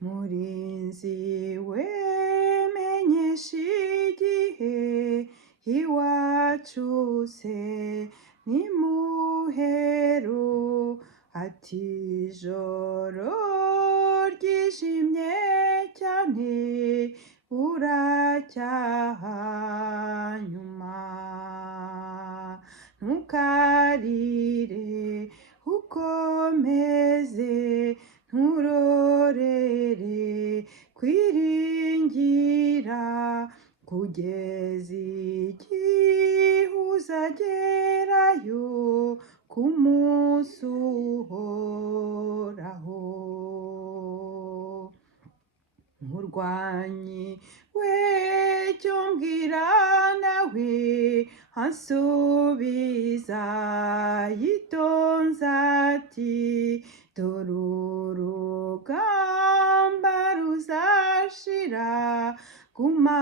murinzi wemenyesha igihe iwacu se nimuheru ati ijoro ryijimye cyane buracyahanyuma ntukarire ukomeze nturorere kwiringira kugeza igihe uzagerayo ku munsi uhoraho murwanyi w'icyo mbwira nawe ansubiza yitonze ati dore urugamba ruzashira guma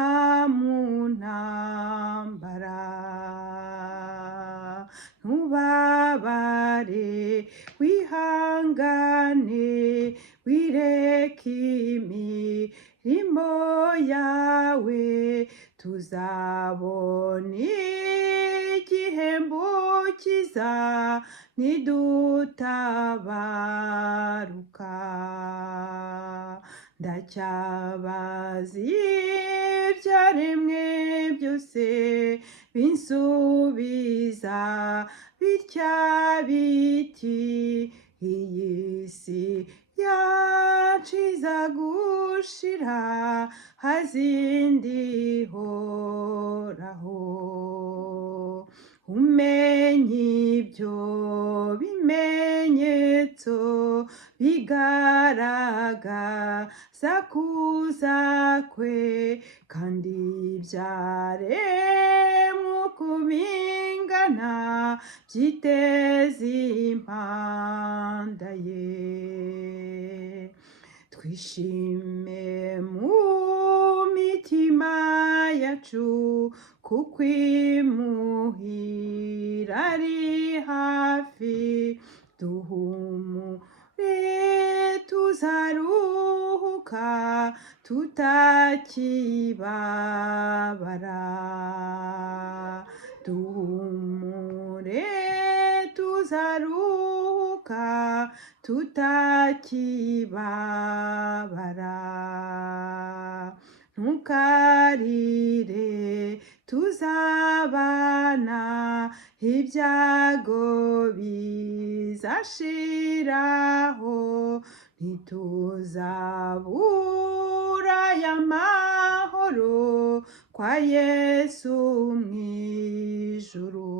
mu ntambara ntubabare wihangane wireke imirimo yawe tuzabona igihembo cyiza nidutabaruka ndacyabaza ibyaremwe byose binsubiza bitya biti iyi si yacu iza gushira hazindi horaho umenye ibyo bimenyetso bigaragaza kuza kwe kandi byaremwe uko bingana byiteze impanda ye twishime mu mitima yacu kuko imuhira ari hafi duhumure tuzaruhuka tutakibabara duhumure tuzaruhuka tutakibabara ntukarire tuzabana ibyago bizashiraho ntituzabura y'amahoro kwa Yesu mw'ijuru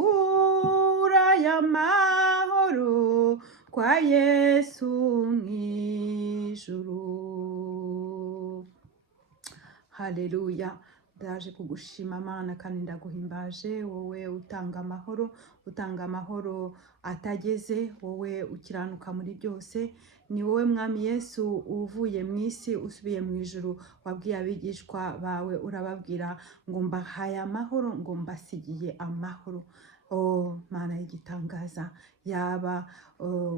ntituzabura y'amahoro kwa Yesu mw'ijuru haleluya ndaje kugushima Mana kandi ndaguhimbaje wowe utanga amahoro atageze wowe ukiranuka muri byose ni wowe mwami Yesu uvuye mu isi usubiye mu ijuru wabwiye abigishwa bawe urababwira ngo mbahaye amahoro ngo mbasigiye amahoro Mana y'igitangaza yaba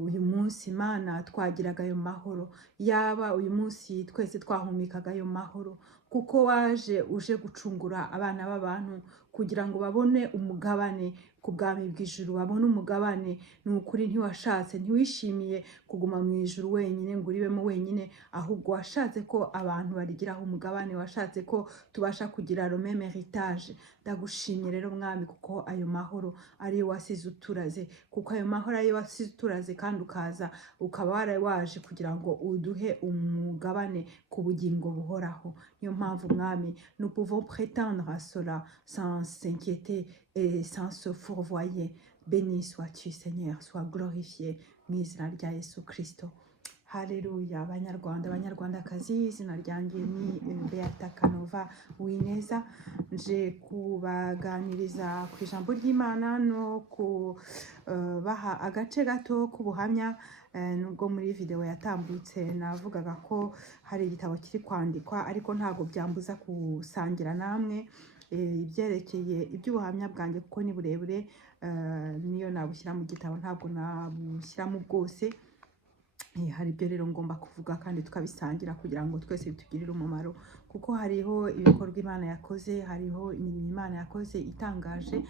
uyu munsi Mana twagiraga ayo mahoro yaba uyu munsi twese twahumikaga ayo mahoro kuko waje uje gucungura abana b'abantu kugira ngo babone umugabane ku bwami bw'ijuru babone umugabane ni ukuri ntiwashatse ntiwishimiye kuguma mu ijuru wenyine ngo uribemo wenyine ahubwo washatse ko abantu barigiraho umugabane washatse ko tubasha kugira rome meritage ndagushimye rero mwami kuko ayo mahoro ariyo wasize uturaze kuko ayo mahoro ariyo wasize uturaze kandi ukaza ukaba warawaje kugira ngo uduhe umugabane ku bugingo buhoraho niyo mpamvu mwami nous pouvons prétendre à cela sans s'inquiéter et sans se fourvoyer. Béni sois-tu Seigneur, sois glorifié mu izina rya Yesu Kristo. Haleluya abanyarwandakazi izina ryanjye ni Beata Canova Uwineza nje kubaganiriza ku ijambo ry'Imana no kubaha agace gato k'ubuhamya nubwo muri video yatambutse navugaga ko hari igitabo kiri kwandikwa ariko ntago byambuza kusangira namwe ibyerekeye iby'ubuhamya bwanjye kuko ni burebure niyo nabushyira mu gitabo ntabwo nabushyiramo bwose hari ibyo rero ngomba kuvuga kandi tukabisangira kugira ngo twese bitugirire umumaro, kuko hariho ibikorwa Imana yakoze, hariho imirimo Imana yakoze itangaje.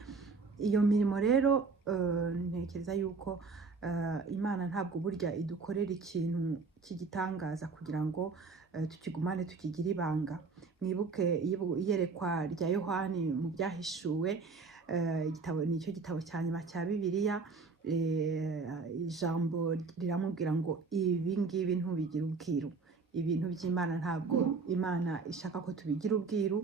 Iyo mirimo rero ntekereza yuko Imana ntabwo burya idukorera ikintu cy'igitangaza kugira ngo tukigumane tukigire ibanga. Mwibuke iyerekwa rya Yohani mu byahishuwe, igitabo nicyo gitabo cya nyuma cya Bibiliya. Ijambo riramubwira ngo ibi ngibi ntubigire ubwiru. Ibintu by'Imana ntabwo Imana ishaka ko tubigira ubwiru,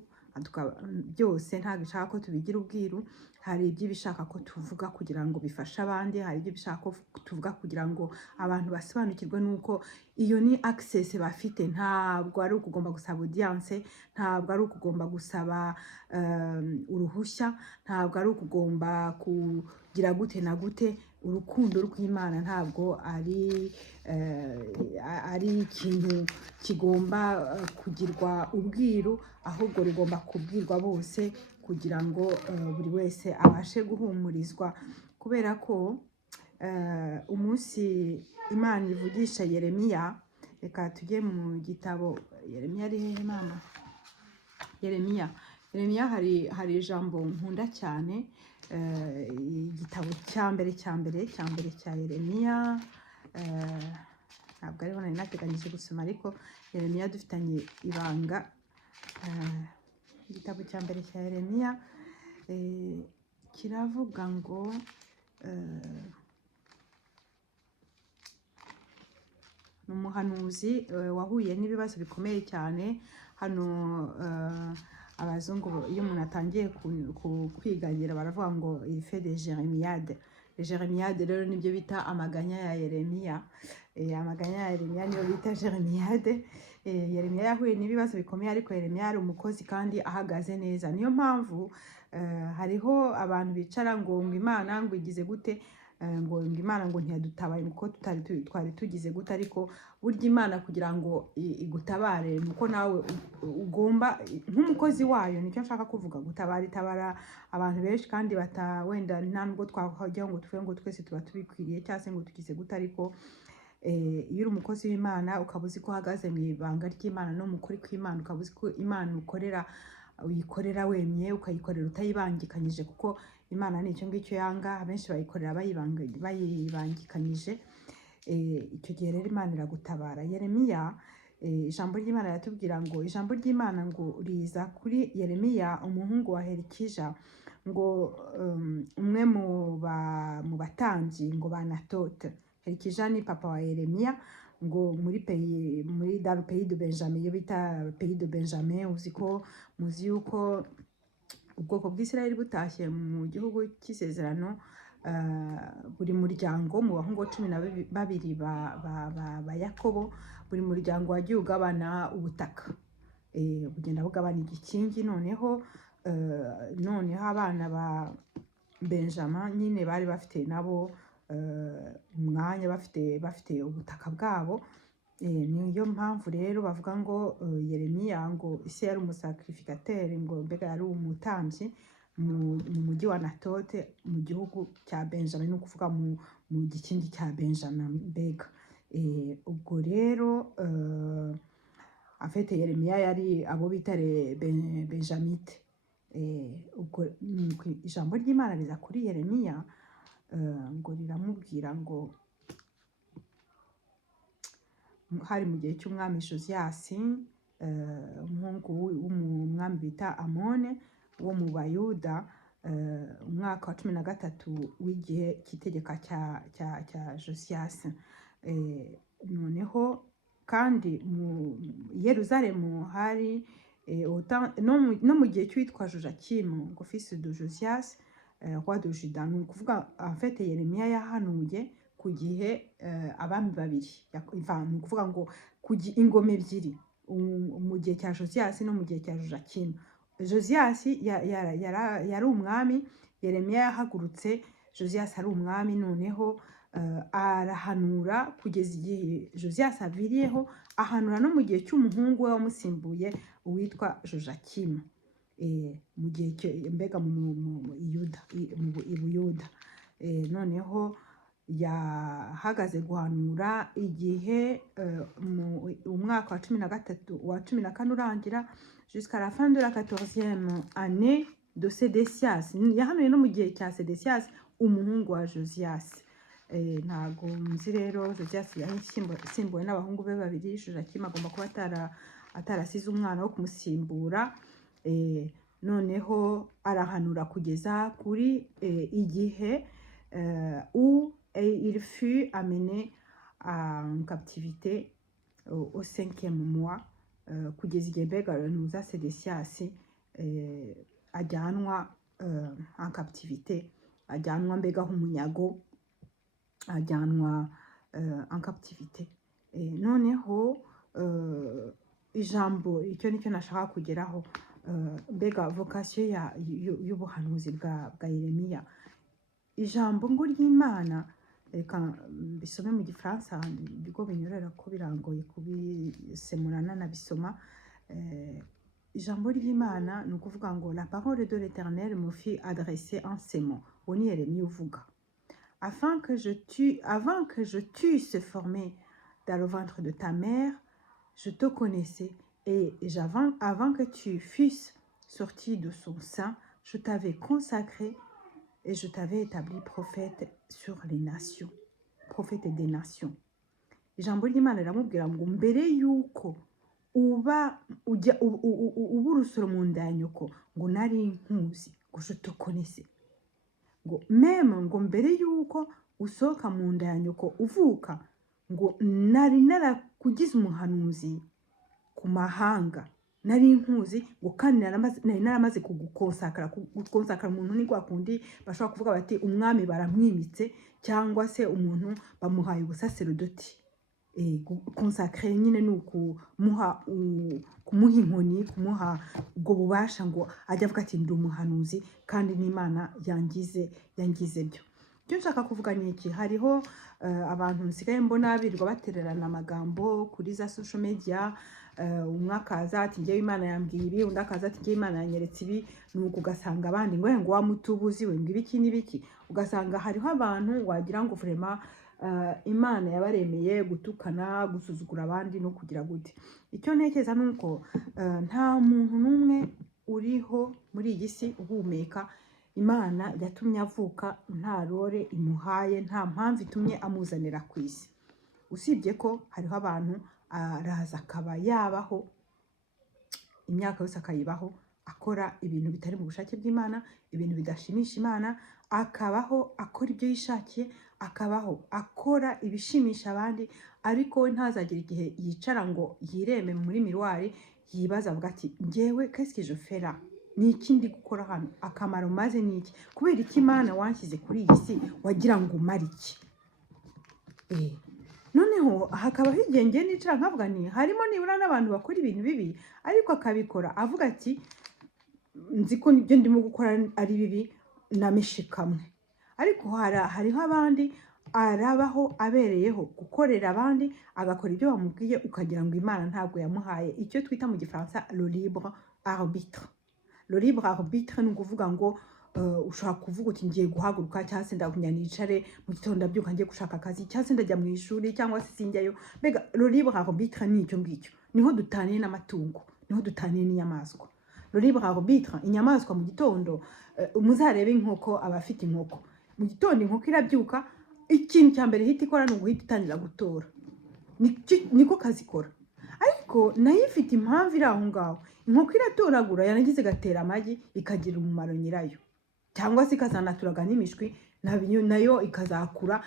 byose ntabwo ishaka ko tubigira ubwiru. Hari ibyo ibishaka ko tuvuga kugira ngo bifashe abandi, hari ibyo bishaka ko tuvuga kugira ngo abantu basobanukirwe nuko iyo ni access bafite. Ntabwo ari ukugomba gusaba audience, ntabwo ari ukugomba gusaba uruhushya, ntabwo ari ukugomba kugira gute na gute. Urukundo rw'Imana ntabwo ari ikintu kigomba kugirwa ubwiru, ahubwo rugomba kubwirwa bose kugira ngo buri wese abashe guhumurizwa. Kubera ko umunsi Imana ivugisha Yeremiya, reka tujye mu gitabo. Yeremiya ari hehe mama? Yeremiya hari ijambo nkunda cyane, igitabo cya mbere cya Yeremiya. Ntabwo ariho nari nateganyije gusoma, ariko Yeremiya dufitanye ibanga. Igitabo cya mbere cya Yeremiya kiravuga ngo ni umuhanuzi wahuye n'ibibazo bikomeye cyane. Hano abazungu iyo umuntu atangiye kwiganira baravuga ngo il fait des Jérémiades. Jérémiade rero nibyo bita amaganya ya Yeremiya. Amaganya ya Yeremiya niyo bita Jérémiade. Yeremiya yahuye n'ibibazo bikomeye, ariko Yeremiya ari umukozi kandi ahagaze neza. Niyo mpamvu hariho abantu bicara ngo Imana ngo igize gute, ngo Imana ngo ntiyadutabaye kuko twari tugize gute. Ariko burya Imana kugira ngo igutabare nuko nawe ugomba, nk'umukozi wayo, nicyo nshaka kuvuga. Itabara abantu benshi kandi wenda nta nubwo twahajya ngo tuvuge ngo twese tuba tubikwiriye cyangwa se ngo tugize gute. Ariko iyo uri umukozi w'Imana ukaba uzi ko uhagaze mu ibanga ry'Imana no mu kuri kw'Imana, ukaba uzi ko Imana uyikorera wemye, ukayikorera utayibangikanyije, kuko Imana ni icyo ngicyo yanga. Abenshi bayikorera bayibangikanyije. Icyo gihe rero Imana iragutabara. Yeremiya, ijambo ry'Imana riratubwira ngo, ijambo ry'Imana ngo riza kuri Yeremiya umuhungu wa Helikija, ngo umwe mu batambyi ngo Banatote. Helikija ni papa wa Yeremiya, ngo muri dans le pays de Benjamin, iyo bita pays de Benjamin. Muzi yuko ubwoko bw'Isirayeli butashye mu gihugu cy'isezerano, buri muryango mu bahungu 12 ba Yakobo, buri muryango wagiye ugabana ubutaka, bugenda bugabana igikingi. Noneho abana ba Benjamin nyine bari bafite nabo umwanya, bafite ubutaka bwabo. Niyo mpamvu rero bavuga ngo Yeremiya ngo ise yari umusacrificateur, ngo mbega yari umutambyi mu mujyi wa Natote mu gihugu cya Benjamin, ni ukuvuga mu gikingi cya Benjamin mbega. Ubwo rero afite Yeremiya yari abo bita Benjamite. Ubwo ijambo ry'Imana riza kuri Yeremiya, ngo riramubwira ngo hari mu gihe cy'umwami Josias, umuhungu w'umwami bita Amone wo mu Bayuda, umwaka wa 13 w'igihe cy'itegeka cya Josias. Noneho kandi mu Yerusalemu hari no mu gihe cy'uwitwa Joachim ngo fils de Josias, roi de Juda. Ni ukuvuga afite Yeremiya yahanuye ku gihe abami babiri, ni ukuvuga ngo ingoma ebyiri, mu gihe cya Josias no mu gihe cya Joachim. Josias yari umwami, Yeremiya yahagurutse Josias ari umwami. Noneho arahanura kugeza igihe Josias aviriyeho, ahanura no mu gihe cy'umuhungu we wamusimbuye uwitwa Joachim, mu gihe mbega mu Buyuda. Noneho yahagaze guhanura igihe umwaka wa 13 wa 14 urangira jusqu'à la fin de la 14e année de Sédécias. Yahanuye no mu gihe cya Sédécias umuhungu wa Josias. Ntago nzi rero Josias yasimbuwe n'abahungu be babiri. Joachim agomba kuba atarasize umwana wo kumusimbura. Noneho arahanura kugeza kuri igihe où il fut amené en captivité au 5e mois, kugeza igihe mbega nuza Sédécias ajyanwa en captivité, ajyanwa mbega nk'umunyago, ajyanwa en captivité. Noneho ijambo icyo nicyo nashaka kugeraho, mbega vocation y'ubuhanuzi bwa Yeremiya. Ijambo ngo ry'Imana, reka bisome mu Gifaransa bigo binyorera ko birangoye kubisemurana na bisoma. Ijambo ry'Imana ni ukuvuga ngo la parole de l'Éternel me fut adressée en ces mots. Uwo ni Yeremiya uvuga. Avant que je t'eusse formé dans le ventre de ta mère, je te connaissais, et avant que tu fusses sorti de son sein, je t'avais consacré et je t'avais établi prophète sur les nations, prophète des nations. Ijambo ry'Imana riramubwira ngo mbere yuko uba urusoro mu nda ya nyoko ngo nari nkuzi, ngo je te connaissais, ngo meme ngo mbere yuko usohoka mu nda ya nyoko uvuka, ngo nari narakugize umuhanuzi ku mahanga, nari nkuzi, ngo kandi nari naramaze kugukonsakara umuntu ni kwa kundi bashobora kuvuga bati umwami baramwimitse cyangwa se umuntu bamuhaye ubusaserodoti. Consacré nyine ni ukumuha inkoni, kumuha ubwo bubasha ngo ajya avuga ati ndi umuhanuzi kandi n'Imana yangize byo. Icyo nshaka kuvuga ni iki, hariho abantu nsigaye mbona birirwa batererana amagambo kuri za social media. Umwe akaza ati ngewe Imana yambwiye ibi, undi akaza ati ngewe Imana yanyeretse ibi, nuko ugasanga abandi ngo wamutubuzi we ngo ibiki n'ibiki. Ugasanga hariho abantu wagira ngo vraiment Imana yabaremeye gutukana, gusuzugura abandi no kugira gute. Icyo ntekereza nuko nta muntu n'umwe uriho muri iyi si uhumeka Imana yatumye avuka nta role imuhaye, nta mpamvu itumye amuzanira ku isi. Usibye ko hariho abantu araza akaba yabaho imyaka yose akayibaho akora ibintu bitari mu bushake bw'Imana, ibintu bidashimisha Imana, akabaho akora ibyo yishakiye, akabaho akora ibishimisha abandi, ariko we ntazagire igihe yicara ngo yireme muri miroir yibaza avuga ati ngewe qu'est-ce que je fais là, ni iki ndi gukora hano, akamaro maze ni iki, kubera iki Imana wanshyize kuri iyi si wagira ngo umare iki. Noneho hakaba higenge nicara nkavuga ni harimo nibura n'abantu bakora ibintu bibi ariko akabikora avuga ati nzi ko nibyo ndimo gukora ari bibi namishikamwe. Ariko hariho abandi arabaho abereyeho gukorera abandi, agakora ibyo bamubwiye ukagira ngo Imana ntabwo yamuhaye icyo twita mu Gifaransa le libre arbitre. Le libre arbitre ni ukuvuga ngo ushaka kuvuga uti ngiye guhaguruka cyangwa se ndagunya nicare mu gitondo ndabyuka ngiye gushaka akazi cyangwa se ndajya mu ishuri cyangwa se sinjyayo. Mbega le libre arbitre ni icyo ngicyo. Niho dutaniye n'amatungo, niho dutaniye n'inyamaswa. Le libre arbitre, inyamaswa mu gitondo muzarebe inkoko, abafite inkoko mu gitondo inkoko irabyuka, ikintu cya mbere hita ikora ni uguhita itangira gutora, niko kazi ikora. Ariko nayo ifite impamvu iri aho ngaho. Inkoko iratoragura yanagize igatera amagi ikagira umumaro nyirayo, cyangwa se ikazanaturaga n'imishwi nayo ikazakura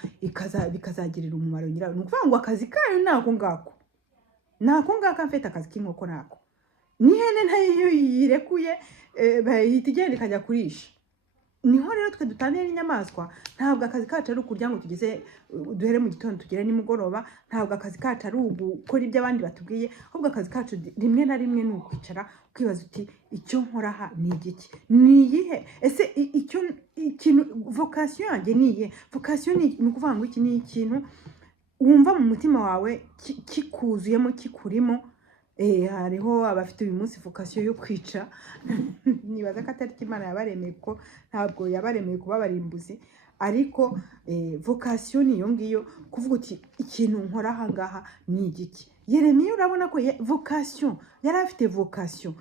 bikazagirira umumaro nyirayo. Ni ukuvuga ngo akazi kayo nako ngako mfite akazi k'inkoko nako. N'ihene nayo yirekuye bahita igenda ikajya kurisha. Niho rero twe dutaniye n'inyamaswa. Ntabwo akazi kacu ari ukurya ngo tugeze duhere mu gitondo tugere nimugoroba, ntabwo akazi kacu ari ugukora ibyo abandi batubwiye, ahubwo akazi kacu rimwe na rimwe ni ukwicara ukibaza uti icyo nkora aha ni igiki, ni iyihe, ese ikintu vocation yanjye ni iyihe. Vocation ni ukuvuga ngo iki ni ikintu wumva mu mutima wawe kikuzuyemo kikurimo. Hariho abafite uyu munsi vocation yo kwica. Nibaza ko atari Imana yabaremeye, ko ntabwo yabaremeye kuba barimbuzi, ariko vocation niyo ngiyo kuvuga uti ikintu nkora aha ngaha ni igiki. Yeremiya urabona ko vocation yari afite vocation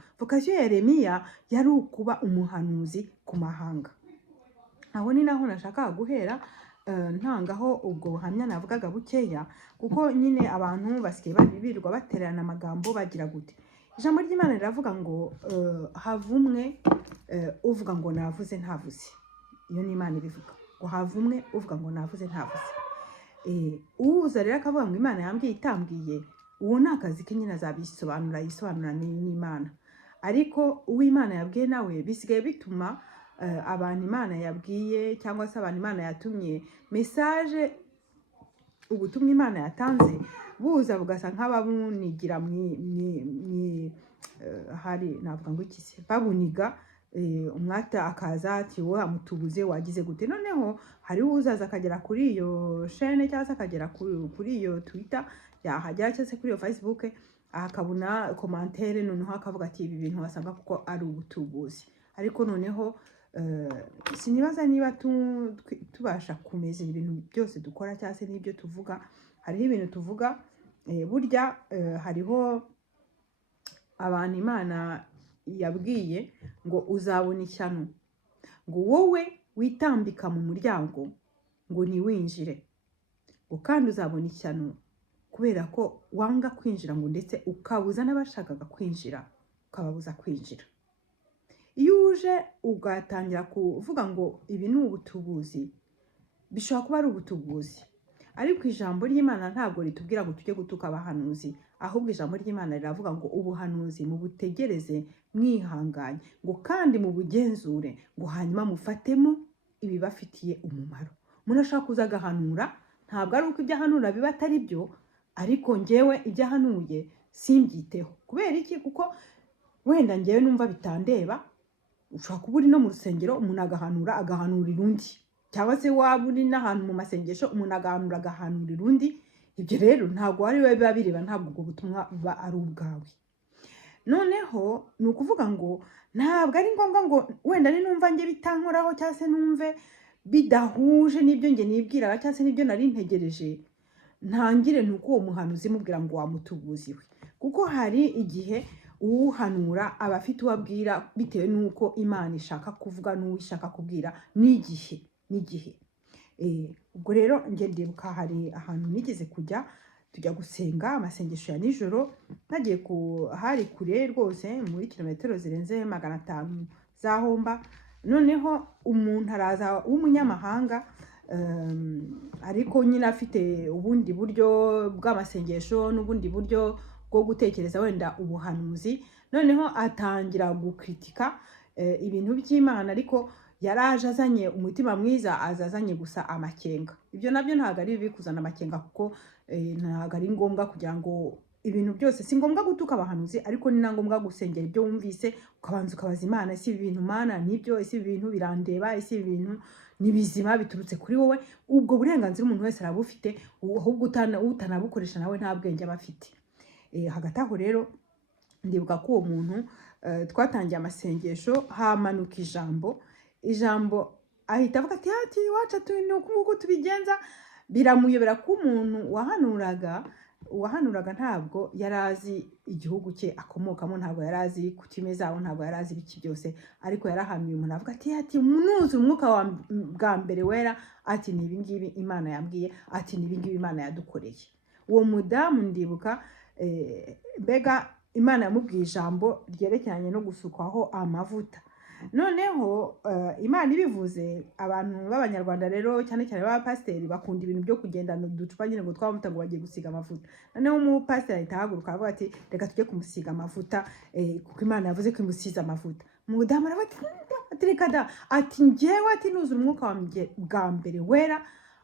ya Yeremiya yari ukuba umuhanuzi ku mahanga. Aho ni naho nashaka guhera ntangaho ubwo buhamya navugaga bukeya, kuko nyine abantu basigaye birirwa baterana amagambo bagira gute. Ijambo ry'Imana riravuga ngo havumwe uvuga ngo navuze ntavuze. Iyo ni Imana ibivuga ngo havumwe uvuga ngo navuze ntavuze. Uza rero akavuga ngo Imana yambwiye itambwiye, uwo ni akazi ke nyine yisobanura n'Imana. Ariko uw'Imana yabwiye nawe bisigaye bituma abantu Imana yabwiye cyangwa se abantu Imana yatumye message, ubutumwa Imana yatanze buza bugasa nk'ababunigira hari navuga ngo iki se babuniga, umwata akaza ati wowe amutubuze wagize gute. Noneho hari uzaza akagera kuri iyo chaîne cyangwa se akagera kuri iyo Twitter yahagera cyangwa se kuri iyo Facebook akabona commentaire, noneho akavuga ati ibi bintu wasanga kuko ari ubutubuzi. Ariko noneho sinibaza niba tubasha kumeza ibintu byose dukora cyangwa se n'ibyo tuvuga. Hariho ibintu tuvuga burya hariho abantu Imana yabwiye ngo uzabona ishyano, ngo wowe witambika mu muryango ngo ntiwinjire, ngo kandi uzabona ishyano kubera ko wanga kwinjira, ngo ndetse ukabuza n'abashakaga kwinjira ukababuza kwinjira. Iyo uje ugatangira kuvuga ngo ibi ni ubutubuzi, bishobora kuba ari ubutubuzi, ariko ijambo ry'Imana ntabwo ritubwira ngo tujye gutuka abahanuzi. Ahubwo ijambo ry'Imana riravuga ngo ubuhanuzi mubutegereze mwihanganye, ngo kandi mubugenzure, ngo hanyuma mufatemo ibibafitiye umumaro. Umuntu ashaka kuza agahanura, ntabwo ari uko ibyo ahanura biba atari byo, ariko njyewe ibyo ahanuye simbyiteho. Kubera iki? Kuko wenda njyewe numva bitandeba. Ushobora kuba uri no mu rusengero umuntu agahanurira undi, cyangwa se waba uri n'ahantu mu masengesho umuntu agahanurira undi. Ibyo rero ntabwo ari we biba bireba, ntabwo ubwo butumwa buba ari ubwawe. Noneho ni ukuvuga ngo ntabwo ari ngombwa ngo wenda numva njye bitankoraho cyangwa se numve bidahuje n'ibyo njye nibwiraga cyangwa se n'ibyo nari ntegereje, ntangire nuko uwo muhanuzi mubwira ngo wamutubuziwe. Kuko hari igihe uhanura aba afite uwabwira bitewe n'uko Imana ishaka kuvuga n'uwo ishaka kubwira n'igihe. Ubwo rero njye ndibuka hari ahantu nigeze tujya gusenga amasengesho ya nijoro, nagiye hari kure rwose muri kilometero zirenze 500 zahomba. Noneho umuntu araza w'umunyamahanga, ariko nyine afite ubundi buryo bw'amasengesho n'ubundi buryo bwo gutekereza wenda ubuhanuzi. Noneho atangira gukritika ibintu by'Imana, ariko yaraje azanye umutima mwiza, azazanye gusa amakenga. Ibyo nabyo ntabwo ari bibi kuzana amakenga, kuko ntabwo ari ngombwa kugira ngo ibintu byose, si ngombwa gutuka abahanuzi, ariko ni na ngombwa gusengera ibyo wumvise, ukabanza ukabaza Imana, ese ibi bintu Mana nibyo, ese ibi bintu birandeba, ese ibi bintu ni bizima biturutse kuri wowe. Ubwo burenganzira umuntu wese arabufite, ahubwo utanabukoresha nawe nta bwenge aba afite. Hagati aho rero ndibuka ko uwo muntu twatangiye amasengesho, hamanuka ijambo ahita avuga ati wacu ni uko tubigenza. Biramuyobera ko umuntu wahanuraga ntabwo yarazi igihugu cye akomokamo, ntabwo yarazi ku kimezaho, ntabwo yarazi ibiki byose, ariko yarahanuye. Umuntu avuga ati munuze umwuka bwa mbere wera, ati ni ibingibi Imana yambwiye, ati ni ibingibi Imana yadukoreye. Uwo mudamu ndibuka mbega Imana yamubwiye ijambo ryerekeranye no gusukwaho amavuta. Noneho Imana ibivuze, abantu b'Abanyarwanda rero cyane cyane b'abapasiteri bakunda ibintu byo kugendana uducupa nyine ngo twamavuta ngo bagiye gusiga amavuta. Noneho umupasiteri ahita ahaguruka avuga ati reka tujye kumusiga amavuta, kuko Imana yavuze ko imusize amavuta. Umudamu aravuga ati reka da, ati njyewe ati nuzura umwuka wanjye bwa mbere wera,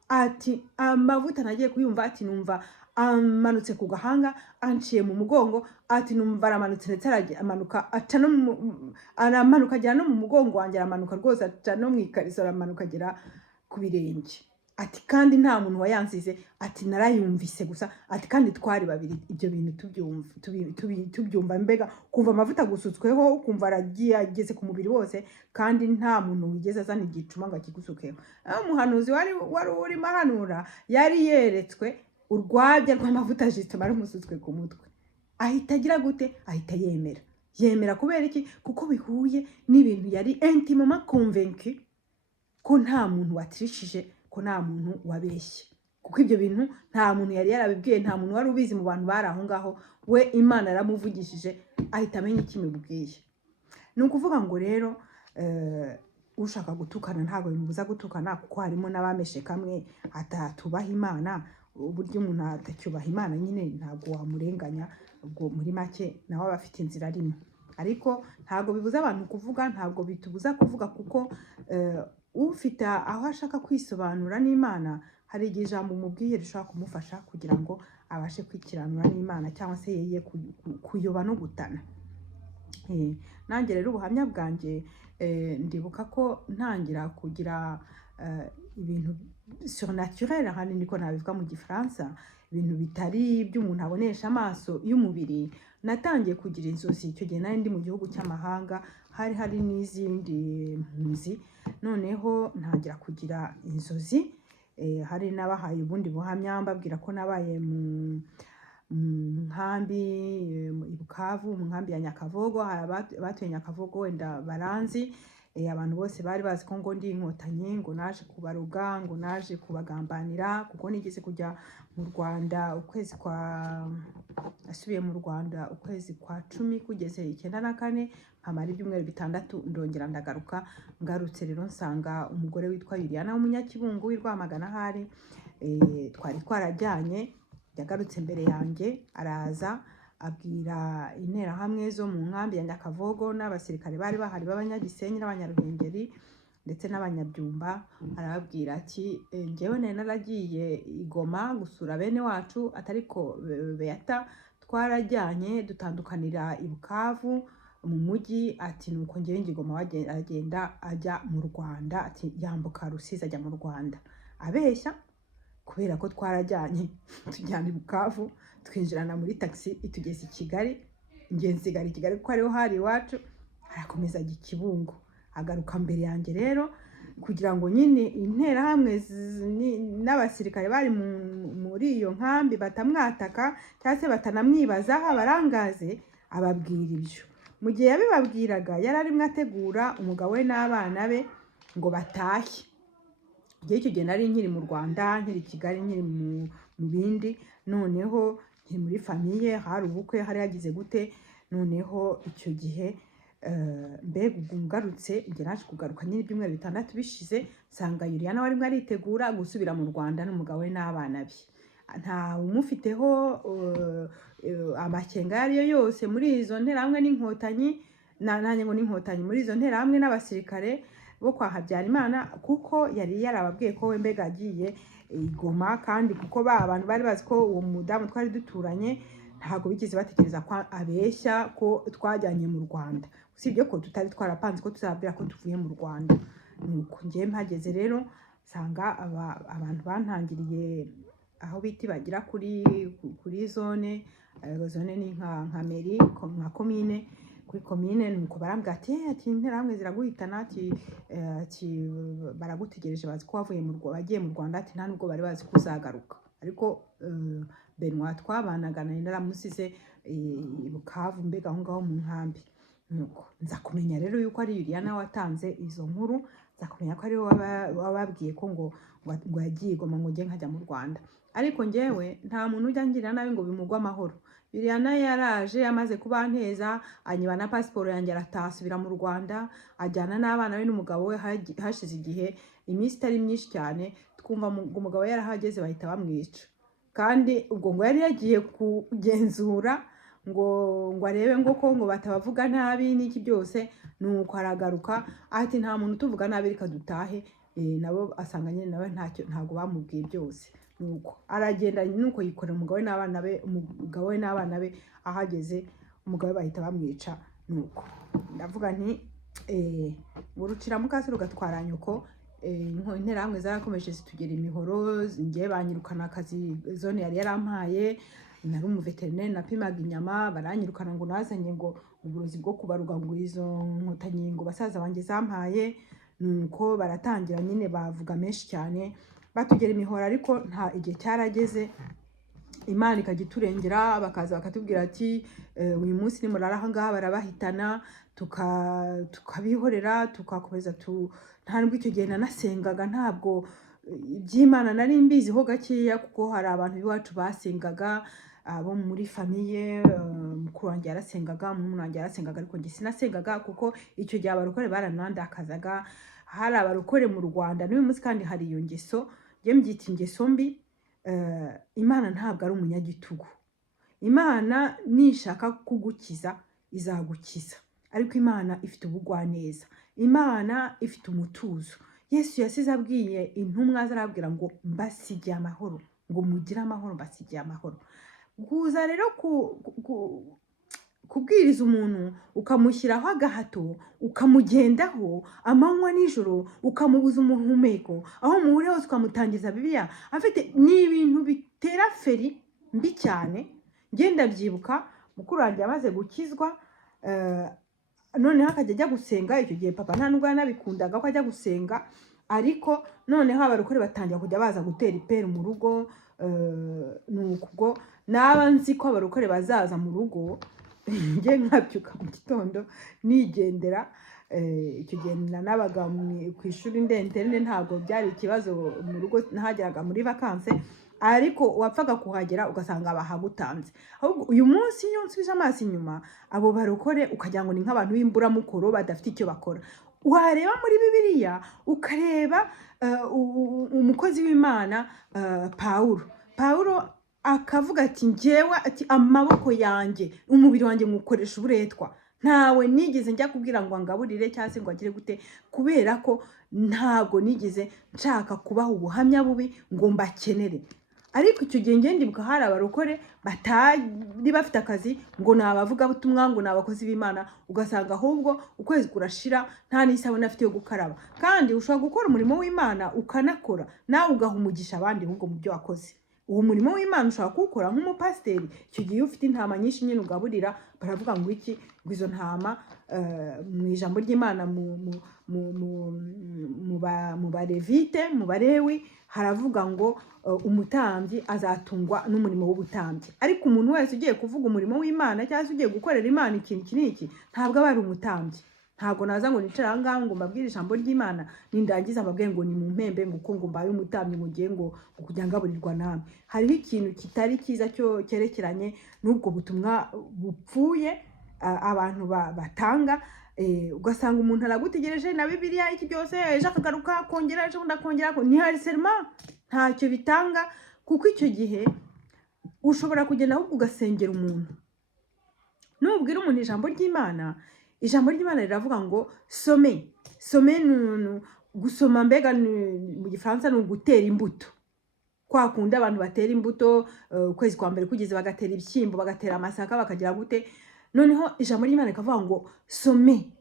ati amavuta nagiye kuyumva, ati numva amanutse ku gahanga anciye mu mugongo, ati numva aramanutse ndetse aramanuka aramanuka agera no mu mugongo wanjye, aramanuka rwose aca no mu ikariso, aramanuka agera ku birenge. ati kandi nta muntu wayansize, ati narayumvise gusa, ati kandi twari babiri, ibyo bintu tubyumva mbega kumva amavuta gusutsweho, kumva aragiye ageze ku mubiri wose, kandi nta muntu wigeze azana igicuma ngo akigusukeho. Umuhanuzi wari urimo ahanura yari yeretswe urwabya rw'amavuta jisite barumusutswe ku mutwe, ahita agira gute, ahita yemera kubera iki? Kuko bihuye n'ibintu yari intimement convaincu ko nta muntu watrishije, ko nta muntu wabeshye, kuko ibyo bintu nta muntu yari yarabibwiye, nta muntu wari ubizi mu bantu bari aho ngaho, we Imana yaramuvugishije ahita amenya ikimubwiye. Ni ukuvuga ngo rero ushaka gutukana ntabwo bimubuza gutukana, kuko harimo n'abameshe kamwe atatubaha Imana. Uburyo umuntu atacyubaha Imana nyine ntabwo wamurenganya, ubwo muri make nawe aba afite inzira arimo. Ariko ntabwo bibuza abantu kuvuga, ntabwo bitubuza kuvuga, kuko ufite aho ashaka kwisobanura n'Imana, hari igihe ijambo umubwiye rishobora kumufasha kugira ngo abashe kwikiranura n'Imana, cyangwa se yeye kuyoba no gutana. Nanjye rero ubuhamya bwanjye ndibuka ko ntangira kugira ibintu surnaturel, ahandi niko nabivuga mu Gifaransa, ibintu bitari by'umuntu abonesha amaso y'umubiri. Natangiye kugira inzozi, icyo gihe nari ndi mu gihugu cy'amahanga, hari n'izindi mpunzi, noneho ntangira kugira inzozi. Hari nabahaye ubundi buhamya mbabwira ko nabaye mu nkambi i Bukavu, mu nkambi ya Nyakavogo. Batuye Nyakavogo wenda baranzi, abantu bose bari bazi ko ngo ndi inkotanyi, ngo naje kubaruga, ngo naje kubagambanira, kuko nigeze kujya mu Rwanda asubiye mu Rwanda ukwezi kwa 10 kugeze 94, mpamara ibyumweru 6 ndongera ndagaruka. Ngarutse rero nsanga umugore witwa Juliana w'umunyakibungu w'Irwamagana ahari, twari twarajyanye, yagarutse mbere yanjye, araza abwira interahamwe zo mu nkambi ya Nyakavogo n'abasirikare bari bahari b'Abanyagisenyi n'Abanyaruhengeri ndetse n'Abanyabyumba. Arababwira ati njyewe nari naragiye i Goma gusura bene wacu, atariko Beata twarajyanye dutandukanira i Bukavu mu mujyi. Ati nuko njyewe ngigoma agenda ajya mu Rwanda, ati yambuka Rusizi ajya mu Rwanda. Abeshya, kubera ko twarajyanye tujyana i Bukavu, twinjirana muri taxi itugeze i Kigali, nsigara i Kigali kuko ariho hari iwacu. Arakomeza ajya i Kibungo, agaruka mbere yanjye rero, kugira ngo nyine interahamwe n'abasirikare bari muri iyo nkambi batamwataka cyangwa se batanamwibazaho abarangaze, ababwira ibyo. Mu gihe yabibabwiraga yari arimo ategura umugabo we n'abana be ngo batahe. Igihe icyo gihe nari nkiri mu Rwanda, nkiri i Kigali, nkiri mu bindi, noneho nkiri muri famiye, hari ubukwe, hari yagize gute. Noneho icyo gihe mbega ubwo ngarutse, njye naje kugaruka nyine ibyumweru 6 bishize, nsanga Juliana warimo aritegura gusubira mu Rwanda n'umugabo we n'abana be. Nta umufiteho amakenga yariyo yose muri izo nterahamwe n'inkotanyi, nanjye ngo n'inkotanyi, muri izo nterahamwe n'abasirikare bo kwa Habyarimana, kuko yari yarababwiye ko we mbega agiye i Goma, kandi kuko abantu bari bazi ko uwo mudamu twari duturanye, ntabwo bigeze batekereza ko abeshya ko twajyanye mu Rwanda, usibye ko tutari twarapanze ko tuzabwira ko tuvuye mu Rwanda. Nuko njye mpageze rero nsanga abantu bantangiriye aho biti bagira kuri zone ni nka meri, nka komine, kuri komine. Nuko barambwira ati interahamwe ziraguhitana, ati baragutegereje, bazi ko wagiye mu Rwanda, ati nta nubwo bari bazi ko uzagaruka. Ariko Benoit twabanaga nari naramusize i Bukavu, mbega aho ngaho mu nkambi. Nuko nza kumenya rero yuko ari Juliana watanze izo nkuru, nza kumenya ko ari wababwiye ko ngo yagiye Goma, ngo njye nkajya mu Rwanda. Ariko njyewe nta muntu ujya ngirira nabi ngo bimugwe amahoro. Juliana yaraje, amaze kubanteza, anyiba na pasiporo yanjye, aratasubira mu Rwanda, ajyana n'abana be n'umugabo we. Hashize igihe, iminsi itari myinshi cyane, twumva umugabo yarahageze bahita bamwica. Kandi ubwo ngo yari yagiye kugenzura ngo arebe ngo ko ngo batabavuga nabi n'iki byose. Nuko aragaruka ati nta muntu tuvuga nabi, reka dutahe. Nabo asanga nyine nawe ntago bamubwiye byose. Nuko aragenda, nuko yikorera umugabo we n'abana be. Ahageze umugabo bahita bamwica. Nuko ndavuga nti urucira mukasi rugatwara nyoko. interahamwe zarakomeje zitugera imihoro, ngiye banyirukana akazi zone yari yarampaye, nari umuveterineri napimaga inyama, baranyirukana ngo nazanye ngo uburozi bwo kubaruga ngo izo nkotanyi ngo basaza banjye zampaye, nuko baratangira nyine bavuga menshi cyane batugera imihoro, ariko nta igihe cyarageze Imana ikagiturengera bakaza bakatubwira ati uyu munsi nimurara aha ngaha barabahitana, tukabihorera tukakomeza nta nubwo icyo gihe nanasengaga, ntabwo iby'Imana nari mbiziho gakeya kuko hari abantu b'iwacu basengaga, abo muri famiye, mukuru wanjye yarasengaga, murumuna wanjye yarasengaga, ariko njye sinasengaga kuko icyo gihe abarokore baranandakazaga. Hari abarokore mu Rwanda n'uyu munsi kandi hari iyo ngeso, njye mbyita ingeso mbi. Imana ntabwo ari umunyagitugu. Imana nishaka kugukiza izagukiza, ariko Imana ifite ubugwaneza, Imana ifite umutuzo. Yesu yasize abwiye intumwa zarabwira ngo mbasigiye amahoro, ngo mugire amahoro, mbasigiye amahoro. Kuza rero kubwiriza umuntu ukamushyiraho agahato, ukamugendaho amanywa nijoro, ukamubuza umuhumeko, aho muhure hose ukamutangiza Bibiliya, afite ni ibintu bitera feri mbi cyane. Ngenda byibuka mukuru wanjye amaze gukizwa, noneho akajya ajya gusenga. Icyo gihe papa nta nubwo yanabikundaga ko ajya gusenga, ariko noneho abarokore batangira kujya baza gutera ipera mu rugo. Nuko naba nzi ko abarokore bazaza mu rugo, njye nkabyuka mu gitondo nigendera. Icyo gihe nabaga ku ishuri ndende, ntabwo byari ikibazo mu rugo, nahageraga muri vakanse, ariko wapfaga kuhagera ugasanga bahagutanze. Ahubwo uyu munsi iyo nsubije amaso inyuma, abo barokore ukagira ngo ni nk'abantu b'imburamukoro badafite icyo bakora. Wareba muri Bibiliya ukareba umukozi w'Imana Pawulo akavuga ati njyewe ati amaboko yanjye umubiri wanjye mukoresha uburetwa, ntawe nigeze njya kubwira ngo angaburire cyangwa se ngo agire gute, kubera ko ntabwo nigeze nshaka kubaha ubuhamya bubi ngo mbakenere. Ariko icyo gihe ndibuka hari abarokore batari bafite akazi, ngo ni abavugabutumwa, ngo ni abakozi b'Imana, ugasanga ahubwo ukwezi kurashira nta n'isabune afite yo gukaraba. Kandi ushobora gukora umurimo w'Imana ukanakora nawe ugaha umugisha abandi ahubwo mu byo wakoze. Uwo murimo w'Imana ushobora kuwukora nk'umupasiteri, icyo gihe ufite intama nyinshi nyine ugaburira, baravuga ngo iki, ngo izo ntama mu ijambo ry'Imana mu Barevite, mu Barewi haravuga ngo umutambyi azatungwa n'umurimo w'ubutambyi. Ariko umuntu wese ugiye kuvuga umurimo w'Imana cyangwa se ugiye gukorera Imana ikintu iki n'iki, ntabwo aba ari umutambyi. Ntabwo naza ngo nicara aha ngaha ngo mbabwire ijambo ry'Imana, nindangiza mbabwire ngo ni mu mpembe, ngo uko ngo mbaye umutambyi, ngo ngiye ngo kujya ngaburirwa namwe. Hariho ikintu kitari cyiza cyo cyerekeranye n'ubwo butumwa bupfuye abantu batanga. Ugasanga umuntu aragutegereje na Bibiliya iki byose, ejo akagaruka akongera, ejo bundi akongera, ntihari serima, ntacyo bitanga. Kuko icyo gihe ushobora kugenda ahubwo ugasengera umuntu, nubwira umuntu ijambo ry'Imana, ijambo ry'Imana riravuga ngo some gusoma, mbega mu Gifaransa ni ugutera imbuto. Kwa kundi abantu batera imbuto, ukwezi kwa mbere kugeze bagatera ibishyimbo, bagatera amasaka, bakagira gute. Noneho ijambo ry'Imana rikavuga ngo some,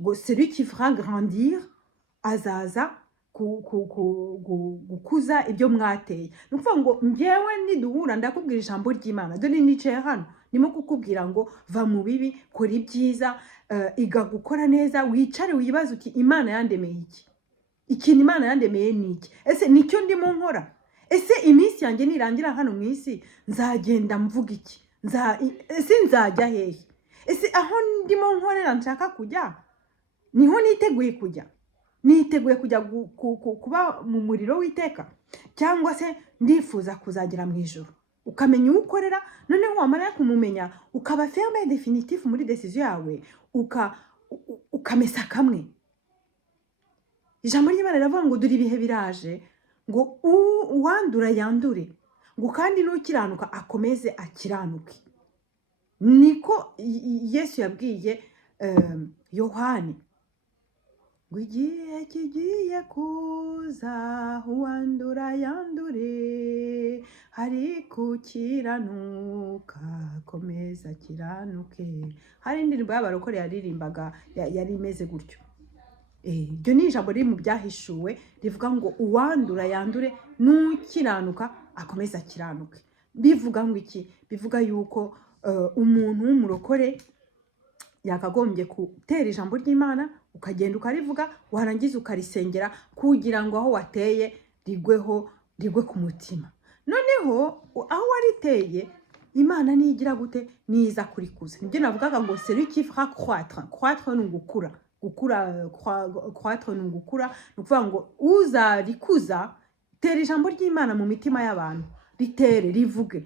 ngo celui qui fera grandir azaza gukuza ibyo mwateye. Ni ukuvuga ngo njyewe niduhura ndakubwira ijambo ry'Imana, dore nicaye hano ndimo kukubwira ngo va mu bibi, kora ibyiza, iga gukora neza, wicare wibaze uti Imana yandemeye iki, ikintu Imana yandemeye ni iki, ese nicyo ndimo nkora, ese iminsi yanjye nirangira hano mu isi nzagenda mvuga iki, ese nzajya hehe, ese aho ndimo nkorera nshaka kujya niho niteguye kujya, niteguye kujya kuba mu muriro w'iteka, cyangwa se ndifuza kuzagera mu ijoro. Ukamenya uwo ukorera, noneho wamara kumumenya ukaba ferme definitif muri decision yawe, ukamesa kamwe. Ijambo ry'Imana riravuga ngo dore ibihe biraje, ngo uwandura yandure, ngo kandi n'ukiranuka akomeze akiranuke. Niko Yesu yabwiye Yohani, ngo igihe kigiye kuza uwandura yandure, ariko ukiranuka akomeze akiranuke. Hari indirimbo y'abarokore yaririmbaga yari imeze gutyo. iryo ni ijambo riri mu byahishuwe rivuga ngo uwandura yandure n'ukiranuka akomeza akiranuke. Bivuga ngo iki? Bivuga yuko umuntu w'umurokore yakagombye gutera ijambo ry'Imana ukagenda ukarivuga warangiza ukarisengera kugira ngo aho wateye rigwe ku mutima. Noneho aho wariteye Imana nigira gute? Niza kurikuza. Nibyo navugaga ngo celui qui fera croître ni ugukura. Croître ni ugukura. Ni ukuvuga ngo uzarikuza tera ijambo ry'Imana mu mitima y'abantu, ritere rivuge.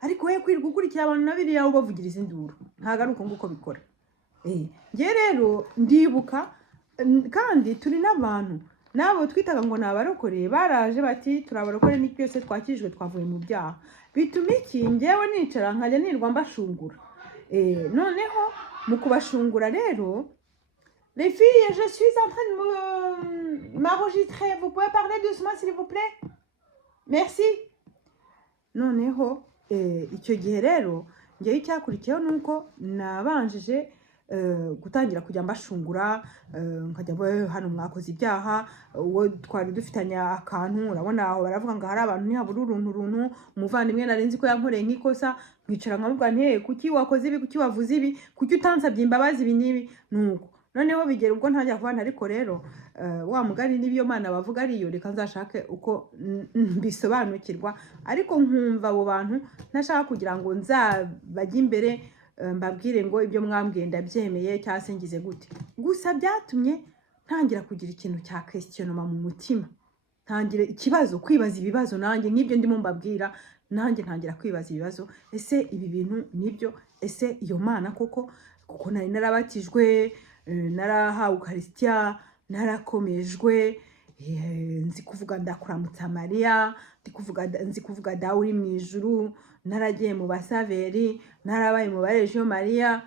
Ariko we kwirirwa ukurikira abantu na biriya ubavugiriza induru, ntabwo ari uko nguko bikora. Nge rero ndibuka kandi turi n'abantu nabo twitaga ngo nabarokore baraje bati turabarokore ni byose twakijwe twavuye mu byaha. Bituma iki? Ngewe nicara nkajya nirwa mbashungura. Noneho mu kubashungura rero, les filles, je suis en train de m'enregistrer, vous pouvez parler doucement s'il vous plaît? Merci. Noneho icyo gihe rero ngewe icyakurikiyeho nuko nabanjije gutangira kujya mbashungura, nkajya hano mwakoze ibyaha, uwo twari dufitanye akantu, urabona aho baravuga ngo hari abantu ntihabura uruntu, umuvandimwe narenzi ko yankoreye nk'ikosa, nkicara nkamubwira nti kuki wakoze ibi, kuki wavuze ibi, kuki utansabye imbabazi ibi n'ibi, nuko noneho bigera ubwo ntajya kuvana. Ariko rero wa mugani n'ibyo Mana bavuga ariyo, reka nzashake uko bisobanukirwa. Ariko nkumva abo bantu ntashaka kugira ngo nzabajye imbere mbabwire ngo ibyo mwambwiye ndabyemeye cyangwa se ngize gute. Gusa byatumye ntangira kugira ikintu cya questionnement mu mutima, ntangira ikibazo, kwibaza ibibazo. Nanjye nk'ibyo ndimo mbabwira, nanjye ntangira kwibaza ibibazo. Ese ibi bintu nibyo? Ese iyo Mana koko nari narabatijwe, narahawe Eucharistia, narakomejwe, nzi kuvuga ndakuramutsa Mariya, nzi kuvuga dawe uri mu ijuru, naragiye mu basaveri, narabaye mu barejo Mariya,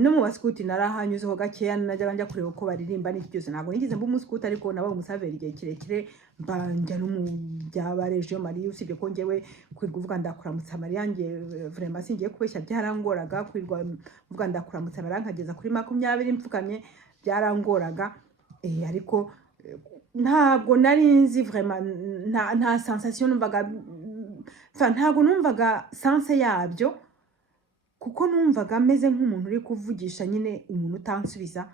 no mu baskuti narahanyuzeho gakeya, najya njya kureba uko baririmba n'iki byose. Ntabwo nigeze mba umuskuti, ariko nabaye umusaveri igihe kirekire, njya no mu byabarejo Mariya. Usibye ko ngewe kwirirwa uvuga ndakuramutsa Mariya, nge vraiment singiye kubeshya byarangoraga. Kwirirwa mvuga ndakuramutsa Mariya nkageza kuri 20 mfukamye byarangoraga. Ariko ntabwo nari nzi vraiment, nta sensation numvaga, ntabwo numvaga sense yabyo, kuko numvaga meze nk'umuntu uri kuvugisha nyine umuntu utansubiza,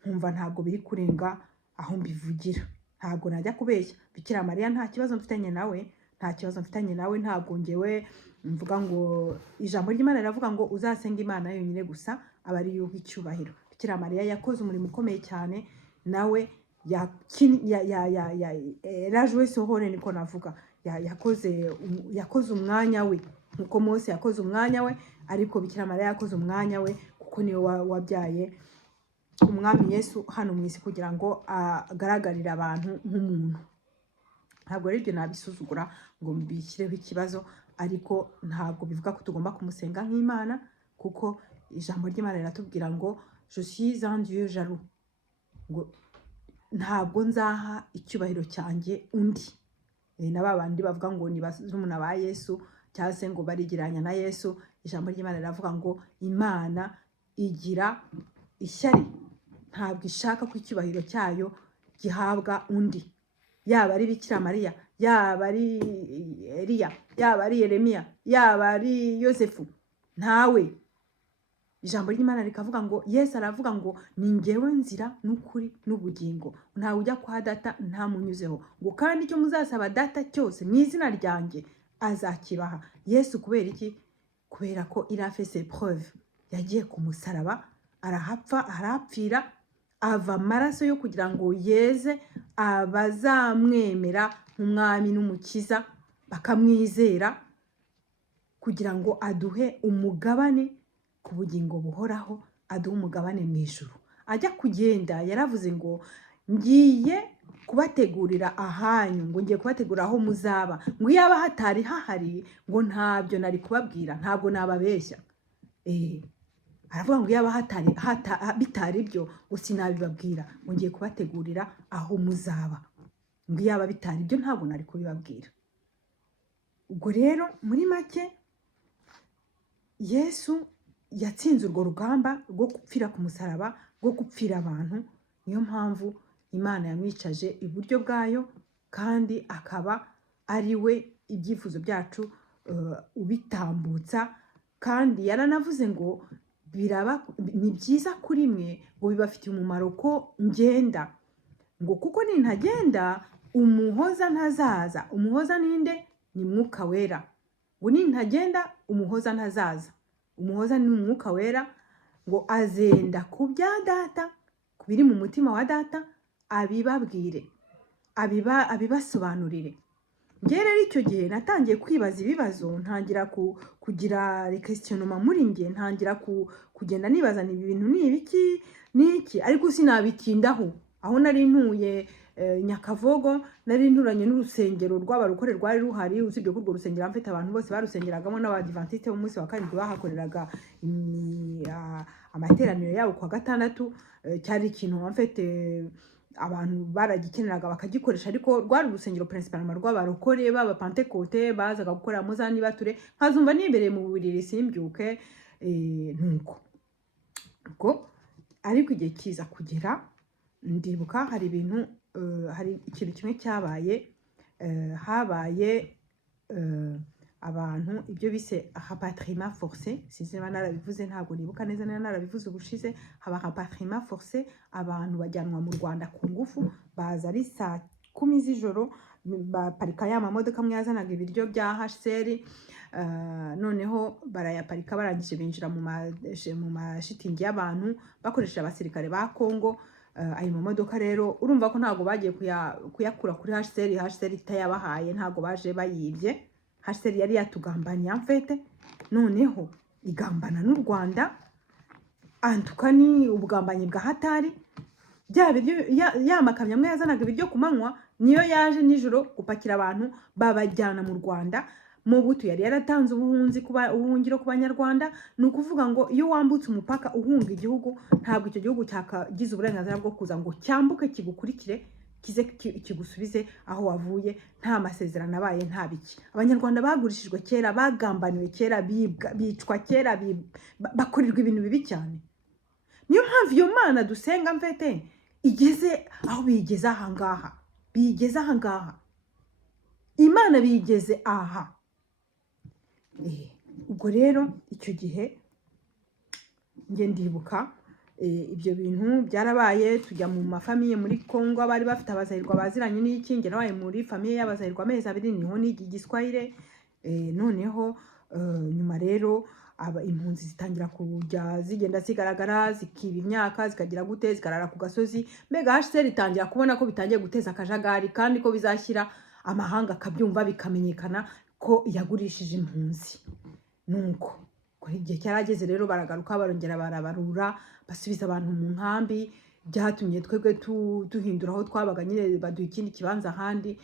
nkumva ntabwo biri kurenga aho mbivugira. Ntabwo najya kubeshya Bikira Mariya nta kibazo mfitanye nawe, ntabwo ngewe mvuga ngo ijambo ry'Imana riravuga ngo uzasenga Imana yonyine gusa aba ari yuha icyubahiro. Bikira Mariya yakoze umurimo ukomeye cyane, nawe yarajwe sohore, niko navuga, yakoze umwanya we, nkuko Mose yakoze umwanya we, ariko Bikira Mariya yakoze umwanya we, kuko niwe wabyaye umwami Yesu hano mu isi kugira ngo agaragarire abantu nk'umuntu. Ntabwo rero ibyo nabisuzugura ngo mbishyireho ikibazo, ariko ntabwo bivuga ko tugomba kumusenga nk'Imana, kuko ijambo ry'Imana riratubwira ngo je suis un Dieu jaloux, ngo ntabwo nzaha icyubahiro cyanjye undi. Na babandi bavuga ngo ni bazumuna ba Yesu cyangwa se ngo barigiranya na Yesu, ijambo ry'Imana riravuga ngo Imana igira ishyari, ntabwo ishaka ko icyubahiro cyayo gihabwa undi, yaba ari Bikira Mariya, yaba ari Eliya, yaba ari Yeremiya, yaba ari Yosefu, ntawe. Ijambo ry'Imana rikavuga ngo Yesu aravuga ngo ni ngewe nzira n'ukuri n'ubugingo, ntawe ujya kwa data ntamunyuzeho, ngo kandi icyo muzasaba data cyose mu izina ryanjye azakibaha. Yesu kubera iki? Kubera ko il a fait ses preuves, yagiye ku musaraba arahapfa, arapfira, ava amaraso yo kugira ngo yeze abazamwemera nk'umwami n'umukiza, bakamwizera, kugira ngo aduhe umugabane ku bugingo buhoraho, aduhe umugabane mu ijuru. Ajya kugenda yaravuze ngo ngiye kubategurira ahanyu, ngo ngiye kubategurira aho muzaba, ngo yaba hatari hahari ngo ntabyo nari kubabwira, ntabwo nababeshya. Aravuga ngo yaba bitari byo ngo sinabibabwira, ngo ngiye kubategurira aho muzaba, ngo yaba bitari byo ntabwo nari kubibabwira. Ubwo rero muri make Yesu yatsinze urwo rugamba rwo gupfira ku musaraba, rwo gupfira abantu, niyo mpamvu Imana yamwicaje iburyo bwayo, kandi akaba ari we ibyifuzo byacu ubitambutsa. Kandi yaranavuze ngo ni byiza kuri mwe, ngo bibafitiye umumaro ko ngenda, ngo kuko nintagenda umuhoza ntazaza. Umuhoza ninde? Ni Mwuka Wera. ngo nintagenda umuhoza ntazaza. Umuhoza ni Umwuka Wera, ngo azenda ku bya data, ku biri mu mutima wa data, abibabwire, abibasobanurire. Njye rero icyo gihe natangiye kwibaza ibibazo, ntangira kugira questionnement muri njye, ntangira kugenda nibaza ni ibintu ni ibiki niki, ariko sinabitindaho. Aho nari ntuye Nyakavogo, nari nturanye n'urusengero rw'abarokore rwari ruhari. Usibye ko urwo rusengero mfite abantu bose barusengeragamo n'abadivantiste b'umunsi wa karindwi bahakoreraga amateraniro yabo kwa gatandatu. Cyari ikintu mfite abantu baragikeneraga bakagikoresha, ariko rwari urusengero principalement rw'abarokore b'abapentekote bazaga gukorera mu za nibature, nkazumva nibereye mu buriri simbyuke. Nuko ariko igihe kiza kugera, ndibuka hari ikintu kimwe cyabaye. Habaye abantu ibyo bise rapatriement forcé, sinzi niba narabivuze, ntabwo nibuka neza niba narabivuze ubushize. haba rapatriement forcé, abantu bajyanwa mu Rwanda ku ngufu, baza ari saa 10 z'ijoro, baparika ya mamodoka amwe yazanaga ibiryo bya HCR, noneho barayaparika, barangije binjira mu mashitingi y'abantu bakoresheje abasirikare ba Kongo. Ayo mamodoka rero urumva ko ntago bagiye kuyakura kuri HCR itayabahaye, ntago baje bayibye. HCR yari yatugambaniye amfete, noneho igambana n'u Rwanda. Antuka ni ubugambanyi bwa hatari. Ya makamyo amwe yazanaga ibiryo ku manywa niyo yaje nijoro gupakira abantu babajyana mu Rwanda. Mobutu yari yaratanze ubuhungiro ku Banyarwanda. Ni ukuvuga ngo iyo wambutse umupaka uhunga igihugu, ntabwo icyo gihugu cyakagize uburenganzira bwo kuza ngo cyambuke kigukurikire kize kigusubize aho wavuye, nta masezerano abaye, nta biki. Abanyarwanda bagurishijwe kera, bagambaniwe kera, bicwa kera, bakorerwa ibintu bibi cyane. Niyo mpamvu iyo Mana dusenga mfete igeze aho bigeze ahangaha, Imana bigeze aha. Ubwo rero icyo gihe nge ndibuka ibyo bintu byarabaye. Tujya mu mafamiye muri Kongo, bari bafite abazahirwa baziranye n'ikingera, waye muri famiye y'abazahirwa amezi 2 niho nigi Giswahili. Noneho nyuma rero impunzi zitangira kujya zigenda zigaragara, zikiba imyaka, zikagira gute, zikarara ku gasozi. Mbega HCR itangira kubona ko bitangiye guteza akajagari, kandi ko bizashyira amahanga akabyumva bikamenyekana ko yagurishije impunzi. Nuko igihe cyarageze rero baragaruka, barongera barabarura, basubiza abantu mu nkambi. Byatumye twebwe duhindura aho twabaga, nyine baduha ikindi kibanza ahandi,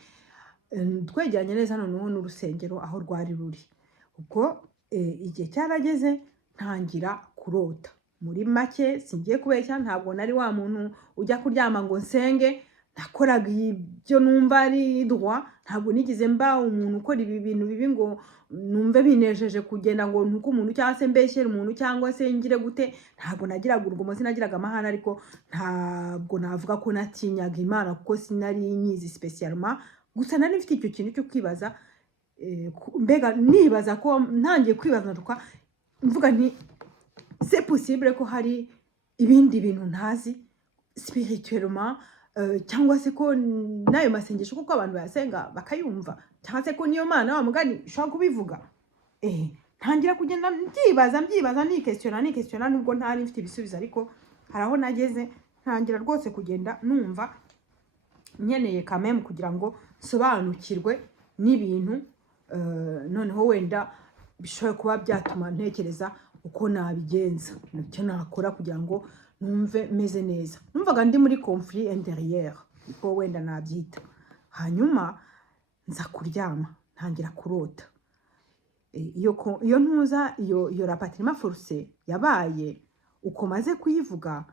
twegeranye neza noneho n'urusengero aho rwari ruri. Ubwo igihe cyarageze ntangira kurota. Muri make singiye kubeshya, ntabwo nari wa muntu ujya kuryama ngo nsenge. Nakoraga ibyo numva ari droit, ntabwo nigize mba umuntu ukora ibi bintu bibi ngo numve binejeje kugenda ngo ntuko umuntu cyangwa se mbeshyera umuntu cyangwa se ngire gute. Ntabwo nagiraga urugomo, sinagiraga amahane, ariko ntabwo navuga ko natinyaga Imana kuko sinari nyizi spécialement. Gusa nari mfite icyo kintu cyo kwibaza, mbega nibaza ko ntangiye kwibaza ntuka mvuga nti c'est possible ko hari ibindi bintu ntazi spirituellement, cyangwa se ko nayo masengesho kuko abantu basenga bakayumva, cyangwa se ko niyo Mana wa mugani ushaka kubivuga. Ntangira kugenda mbyibaza nikestiona nubwo ntari mfite ibisubizo, ariko haraho nageze ntangira rwose kugenda numva nkeneye kameme kugira ngo sobanukirwe n'ibintu. Noneho wenda bishoboye kuba byatuma ntekereza uko nabigenza, nicyo nakora kugira ngo numve meze neza. Numvaga ndi muri conflit intérieur, uko wenda nabyita. Hanyuma nza kuryama, ntangira kurota. Iyo ntuza iyo rapatriement forcé yabaye, uko maze kuyivuga,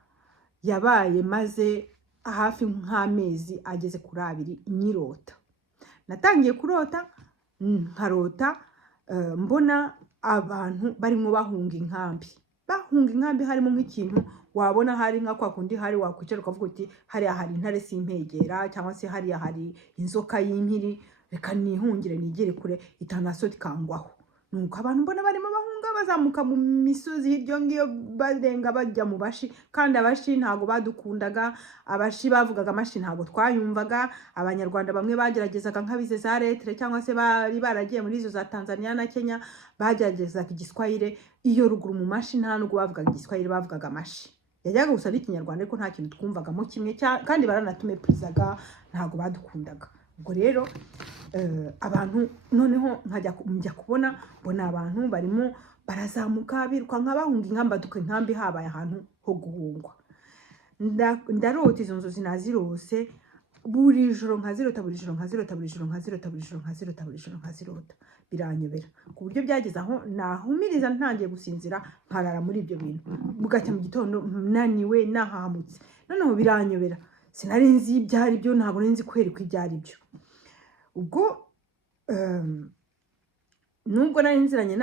yabaye maze hafi nk'amezi ageze kuri 2 nyirota. Natangiye kurota, nkarota mbona abantu barimo bahunga inkambi, bahunga inkambi harimo nk'ikintu wabona hari nka kwa kundi hari wakwicara ukavuga uti hariya hari intare simpegera cyangwa se hariya hari inzoka y'impiri reka nihungire nigere kure itanasoti kangwaho nuko abantu mbona barimo bahunga bazamuka mu misozi hiryo ngiyo barenga bajya mu bashi kandi abashi ntago badukundaga abashi bavugaga amashi ntago twayumvaga abanyarwanda bamwe bageragezaga nkabize za letre cyangwa se bari baragiye muri izo za Tanzania na Kenya bageragezaga igiswahili iyo ruguru mu mashi nta nubwo bavugaga igiswahili bavugaga amashi yajyaga gusa n'ikinyarwanda ariko nta kintu twumvagamo kimwe kandi baranatumeprizaga ntago badukundaga ubwo rero abantu noneho njya kubona mbona abantu barimo barazamuka biruka nk'abahunga inkambaduka inkambi habaye ahantu ho guhungwa ndarota izo nzozi nazirose buri joro nkazirota buri joro nkazirota buri joro nkazirota buri joro nkazirota buri joro nkazirota biranyobera ku buryo byageze aho nahumiriza ntangiye gusinzira nkarara muri ibyo bintu bugacya mu gitondo naniwe nahamutse noneho biranyobera sinari nzi ibyari byo ntabwo nzi kwereka ibyari byo ubwo nubwo nari nziranye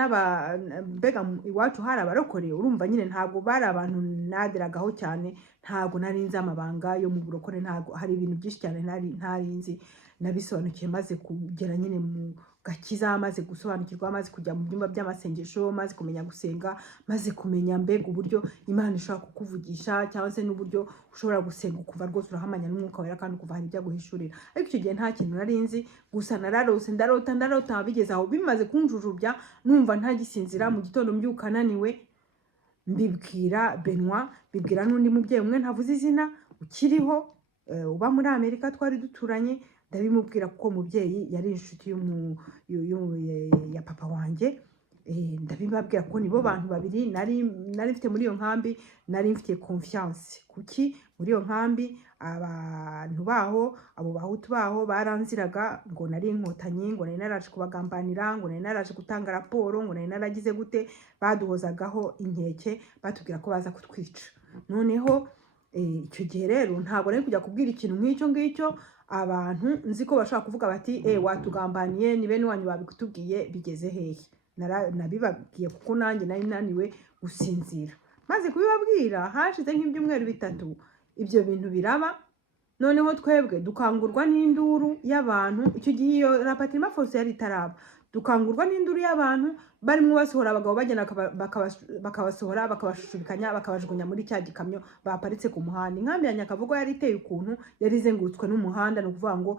mbega iwacu hari abarokore urumva nyine ntabwo bari abantu naderagaho cyane ntabwo nari nzi amabanga yo mu burokore ntabwo hari ibintu byinshi cyane ntari nzi nabisobanukiye maze kugera nyine mu gakiza maze gusobanukirwa maze kujya mu byumba by'amasengesho maze kumenya gusenga maze kumenya mbega uburyo Imana ishobora kukuvugisha cyangwa se n'uburyo ushobora gusenga kuva rwose urahamanya n'umwuka wera kandi kuva hari ibyo guhishurira ariko icyo gihe nta kintu nari nzi gusa nararose ndarota bigeze aho bimaze kunjujubya numva ntagisinzira mu gitondo mbyuka naniwe mbibwira Benoit bibwira n'undi mubyeyi umwe ntavuze izina ukiriho uba muri Amerika twari duturanye ndabimubwira kuko umubyeyi yari inshuti ya papa wanjye ndabibabwira ko nibo bantu babiri nari mfite muri iyo nkambi nari mfite confiance kuki muri iyo nkambi abantu baho abo bahutu baho baranziraga ngo nari inkotanyi ngo nari naraje kubagambanira ngo nari naraje gutanga raporo ngo nari naragize gute baduhozagaho inkeke batubwira ko baza kutwica noneho icyo gihe rero ntabwo nari kujya kubwira ikintu nk'icyo ngicyo abantu nzi ko bashaka kuvuga bati watugambaniye ni bene wanyu babikutubwiye bigeze hehe nabibabwiye kuko nanjye nari naniwe gusinzira maze kubibabwira hashize nk'ibyumweru bitatu ibyo bintu biraba noneho twebwe dukangurwa n'induru y'abantu icyo gihe iyo rapatirima force yari itaraba dukangurwa n'induru y'abantu barimo basohora abagabo bagenda bakabasohora bakabashushubikanya bakabajugunya muri cya gikamyo baparitse ku muhanda inkambi ya Nyakavugo yari iteye ukuntu yari izengurutswe n'umuhanda no kuvuga ngo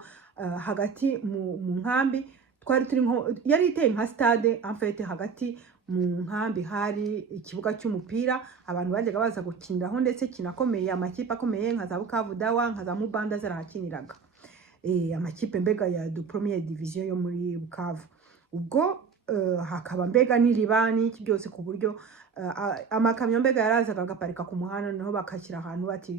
hagati mu nkambi twari turi yari iteye nka stade en fait hagati mu nkambi hari ikibuga cy'umupira abantu bajyaga baza gukiniraho ndetse kinakomeye amakipe akomeye nka za Bukavu Dawa nka za Mubanda zarahakiniraga amakipe mbega ya du première division yo muri Bukavu ubwo hakaba mbega n'iribani iki byose ku buryo amakamyo mbega yarazaga agaparika ku muhanda niho bakashyira ahantu bati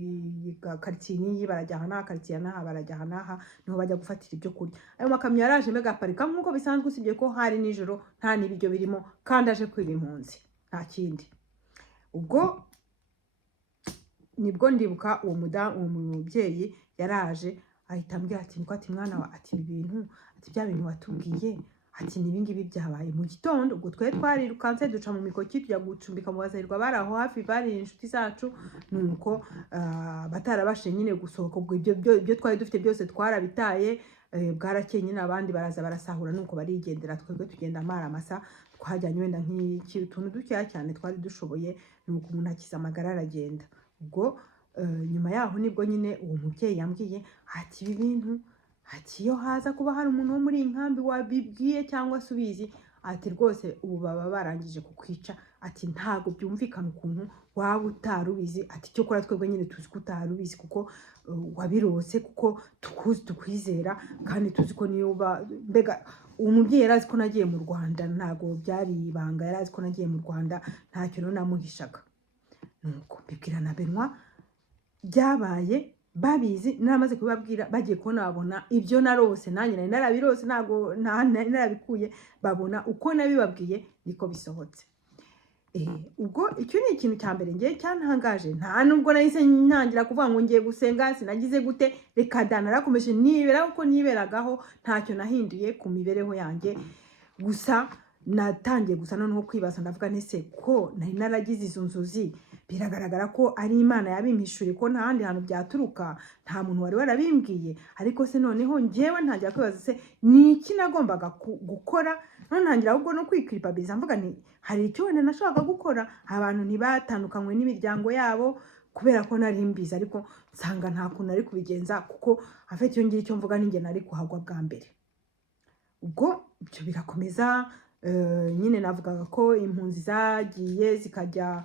quartier niyi barajya hana quartier naha barajya hanaha niho bajya gufatira ibyo kurya ayo makamyo yaraje mbega aparika nkuko bisanzwe usibye ko hari nijoro nta nibiryo birimo kandi aje kwiba impunzi nta kindi ubwo nibwo ndibuka uwo mubyeyi yaraje ahita ambwira ati niko ati mwana wa ati ibintu ati bya bintu watubwiye ati nibingibi byabaye mu gitondo ubwo twarirukanse duca mu mikoki tujya gucumbika mu bazahirwa bari aho hafi bari inshuti zacu nuko batarabashe nyine gusohoka ubwo ibyo twari dufite byose twarabitaye bwarakeye nyine abandi baraza barasahura nuko barigendera twebwe tugenda amaramasa twajyanye wenda nk'ikintu dukeya cyane twari dushoboye nuko umuntu akiza amagara aragenda ubwo nyuma yaho nibwo nyine uwo mubyeyi yambwiye ati ibi bintu ati iyo haza kuba hari umuntu wo muri iyi nkambi wabibwiye cyangwa se ubizi ati rwose ubu baba barangije kukwica ati ntabwo byumvikana ukuntu waba utarubizi ati cyo kora twebwe nyine tuzi ko utarubizi kuko wabirose kuko tukwizera kandi tuzi ko niyo mbega uwo mubyeyi yari azi ko nagiye mu Rwanda ntabwo byari ibanga yari azi ko nagiye mu Rwanda ntacyo rero namuhishaga nuko mbibwira na Benoit byabaye babizi naramaze kubabwira bagiye kubona babona ibyo narose nanjye nari narabirose ntago narabikuye babona uko nabibabwiye niko bisohotse ubwo icyo ni ikintu cya mbere ngiye cyantangaje nta nubwo nahise ntangira kuvuga ngo ngiye gusenga sinagize gute reka narakomeje nibera uko niberagaho ntacyo nahinduye ku mibereho yanjye gusa natangiye gusa noneho kwibaza ndavuga ntese ko nari naragize izo nzozi biragaragara ko ari Imana yabimpishuriye ko nta handi hantu byaturuka nta muntu wari warabimbwiye ariko se noneho njyewe ntangira kwibaza se ni iki nagombaga gukora none ntangira ahubwo no kwikiripabiliza mvuga nti hari icyo wenda nashakaga gukora abantu ntibatandukanywe n'imiryango yabo kubera ko nari mbizi ariko nsanga nta kuntu ari kubigenza kuko afite iyo ngira icyo mvuga ninjye nari kuhagwa bwa mbere ubwo ibyo birakomeza nyine navugaga ko impunzi zagiye zikajya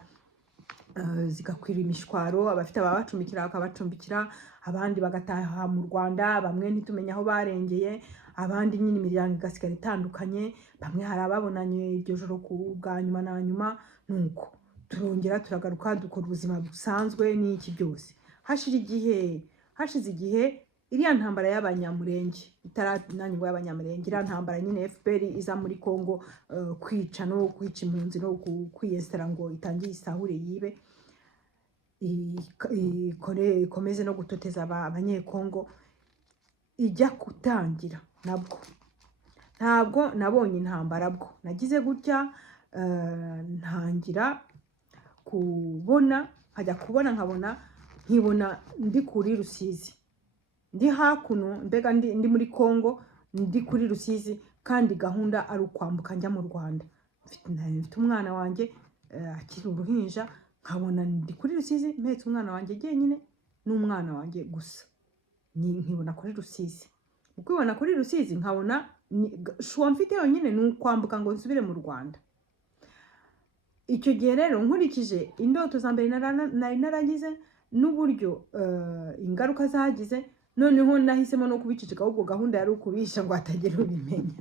zigakwira imishwaro abafite ababacumbikira bakabacumbikira abandi bagataha mu Rwanda bamwe ntitumenye aho barengeye abandi nyine imiryango igasigara itandukanye bamwe hari ababonanye iryo joro ku bwa nyuma na nyuma nuko turongera turagaruka dukora ubuzima busanzwe n'iki byose hashize igihe iriya ntambara y'abanyamurenge itarananirwa y'abanyamurenge iriya ntambara nyine FPR iza muri Congo kwica no kwica impunzi no kwiyesera ngo itangiye isahure yibe ikomeze no gutoteza abanyekongo ijya kutangira ntabwo nabonye intambara bwo nagize gutya ntangira kubona nkibona ndi kuri Rusizi ndi hakuno mbega ndi muri Congo ndi kuri Rusizi kandi gahunda ari ukwambuka njya mu Rwanda mfite umwana wanjye akiri uruhinja nkabona ndi kuri Rusizi mpetse umwana wanjye jyenyine n'umwana wanjye gusa nkibona kuri Rusizi ukibona kuri Rusizi nkabona shuwa mfite yonyine ni ukwambuka ngo nsubire mu Rwanda icyo gihe rero nkurikije indoto za mbere nari naragize n'uburyo ingaruka zagize noneho nahisemo no kubicicika ahubwo gahunda yari ukubisha ngo hatagira ubimenya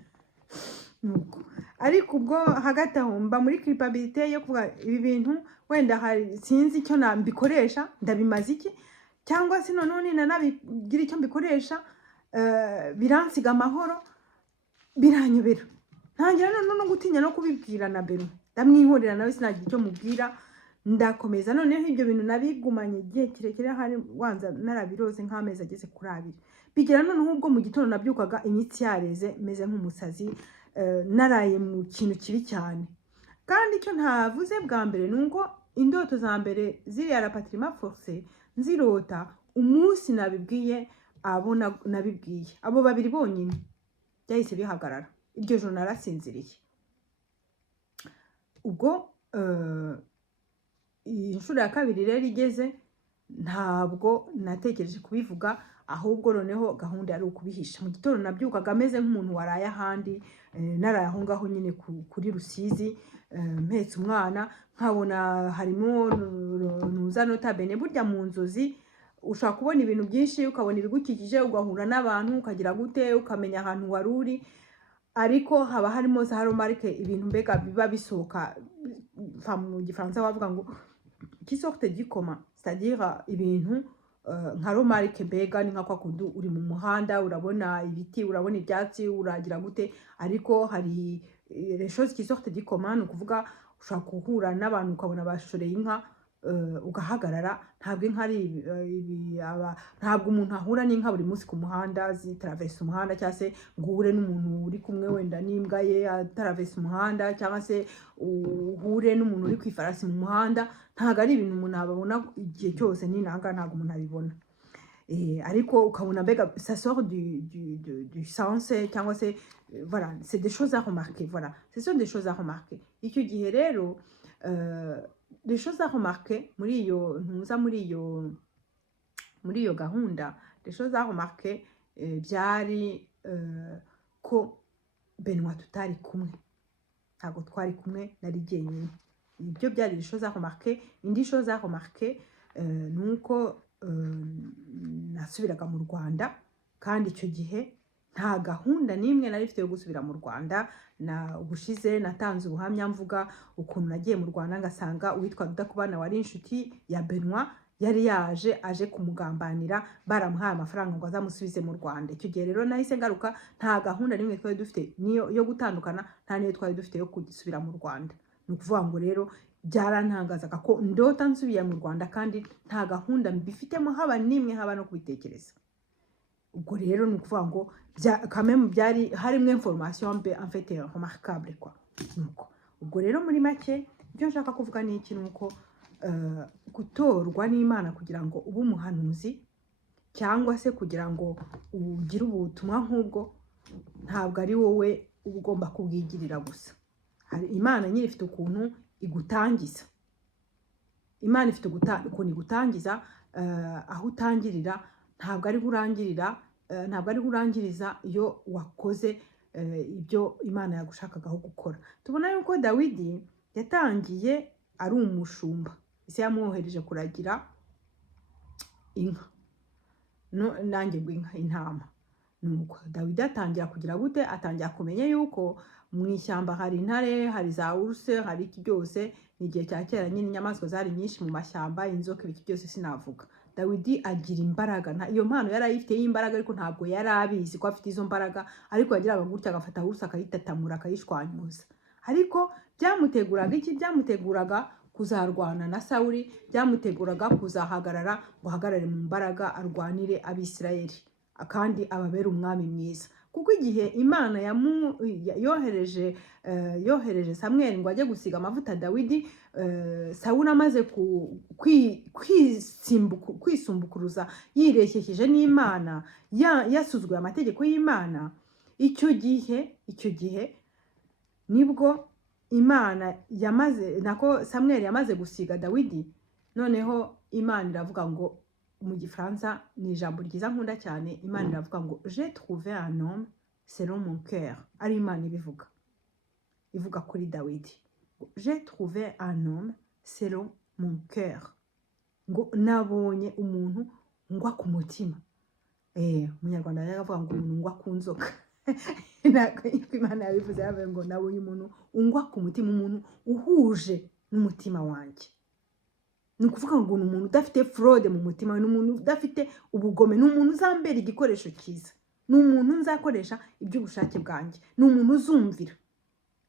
nuko ariko ubwo hagati aho mba muri culpabilité yo kuvuga ibi bintu wenda sinzi icyo nambikoresha ndabimaze iki cyangwa se noneho nanabigira icyo mbikoresha biransiga amahoro biranyobera ntangira no gutinya no kubibwira na Beno ndamwihorera nawe sinagira icyo mubwira ndakomeza noneho ibyo bintu nabigumanye igihe kirekire hari wanza narabiroze nk'amezi ageze kuri 2 bigera noneho ubwo mu gitondo nabyukaga imitsi yareze meze nk'umusazi naraye mu kintu kibi cyane kandi icyo ntavuze bwa mbere nuko indoto za mbere ziriya rapatriement forcé nzirota umunsi nabibwiye nabibwiye abo babiri bonyine byahise bihagarara iryo joro narasinziriye ubwo inshuro ya kabiri rero igeze ntabwo natekereje kubivuga ahubwo noneho gahunda yari ukubihisha mu gitondo nabyukaga ameze nk'umuntu waraye ahandi naraye aho ngaho nyine kuri Rusizi mpetse umwana nkabona harimo nuza notabene burya mu nzozi ushaka kubona ibintu byinshi ukabona ibigukikije ugahura n'abantu ukagira gute ukamenya ahantu wari uri ariko haba harimo za remarque ibintu mbega biba bisohoka mu gifaransa bavuga ngo qui sortent du commun c'est-à-dire ibintu nka remarque mbega ni nka kwa kundi uri mu muhanda urabona ibiti urabona ibyatsi uragira gute ariko hari les choses qui sortent du commun ukuvuga ushaka guhura n'abantu ukabona bashoreye inka ugahagarara ntabwo inka ari ntabwo umuntu ahura n'inka buri munsi ku muhanda zitravesa umuhanda cyangwa se ngo uhure n'umuntu uri kumwe wenda n'imbwa ye atravesa umuhanda cyangwa se uhure n'umuntu uri ku ifarasi mu muhanda ntabwo ari ibintu umuntu ababona igihe cyose n'inanga ntabwo umuntu abibona ariko ukabona mbega ça sort du sens cyangwa se voilà c'est des choses à remarquer voilà ce sont des choses à remarquer icyo gihe rero des choses à remarquer muri iyo gahunda des choses à remarquer byari ko Benoît tutari kumwe ntabwo twari kumwe nari jyenyine ibyo byari des choses à remarquer indi chose à remarquer nuko nasubiraga mu Rwanda kandi icyo gihe nta gahunda n'imwe nari mfite yo gusubira mu Rwanda ubushize natanze ubuhamya mvuga ukuntu nagiye mu Rwanda ngasanga uwitwa Rudakubana wari inshuti ya Benoît yari aje kumugambanira baramuhaye amafaranga ngo azamusubize mu Rwanda icyo gihe rero nahise ngaruka nta gahunda n'imwe twari dufite niyo yo gutandukana nta niyo twari dufite yo gusubira mu Rwanda ni ukuvuga ngo rero byarantangazaga ko ndota nsubiye mu Rwanda kandi nta gahunda mbifitemo haba n'imwe haba no kubitekereza ubwo rero ni ukuvuga ngo quand même byari harimo information en fait remarquable quoi nuko ubwo rero muri make ibyo nshaka kuvuga ni iki, nuko gutorwa n'Imana kugira ngo ube umuhanuzi cyangwa se kugira ngo ugire ubutumwa nk'ubwo ntabwo ari wowe uba ugomba kubwigirira gusa. Imana nyine ifite ukuntu igutangiza. Imana ifite ukuntu igutangiza, aho utangirira ntabwo ari urangirira, ntabwo ari urangiriza iyo wakoze ibyo Imana yagushakagaho gukora. Tubona yuko Dawidi yatangiye ari umushumba, ise yamwohereje kuragira inka, nanjye ngo inka, intama. Nuko Dawidi atangira kugira gute, atangira kumenya yuko mu ishyamba hari intare, hari za uruse, hari iki byose. Ni igihe cya kera nyine inyamaswa zari nyinshi mu mashyamba, inzoka, ibiki byose sinavuga. Dawidi agira imbaraga, iyo mpano yari ayifite y'imbaraga, ariko ntabwo yari abizi ko afite izo mbaraga, ariko yagiraga gutya agafata uruse akayitatamura akayishwanyuza. Ariko byamuteguraga iki? Byamuteguraga kuzarwana na Sawuli, byamuteguraga kuzahagarara ngo ahagarare mu mbaraga arwanire Abisirayeli kandi ababera umwami mwiza. Kuko igihe Imana yohereje Samweli ngo ajye gusiga amavuta Dawidi, Sawuli amaze kwisumbukuruza yireshekeje n'Imana, yasuzuguye amategeko y'Imana, icyo gihe nibwo Imana Samweli yamaze gusiga Dawidi. Noneho Imana iravuga ngo, mu Gifaransa ni ijambo ryiza nkunda cyane, Imana iravuga ngo j'ai trouvé un homme selon mon cœur. Ari Imana ibivuga, ivuga kuri Dawidi, j'ai trouvé un homme selon mon cœur, ngo nabonye umuntu ngwa ku mutima. Umunyarwanda yaravuga ngo umuntu ngwa ku nzoka. Imana yabivuze, yavuze ngo nabonye umuntu ungwa ku mutima, umuntu uhuje n'umutima wanjye. Ni ukuvuga ngo ni umuntu udafite fraude mu mutima, ni umuntu udafite ubugome, ni umuntu uzambera igikoresho cyiza, ni umuntu nzakoresha iby'ubushake bwanjye, ni umuntu uzumvira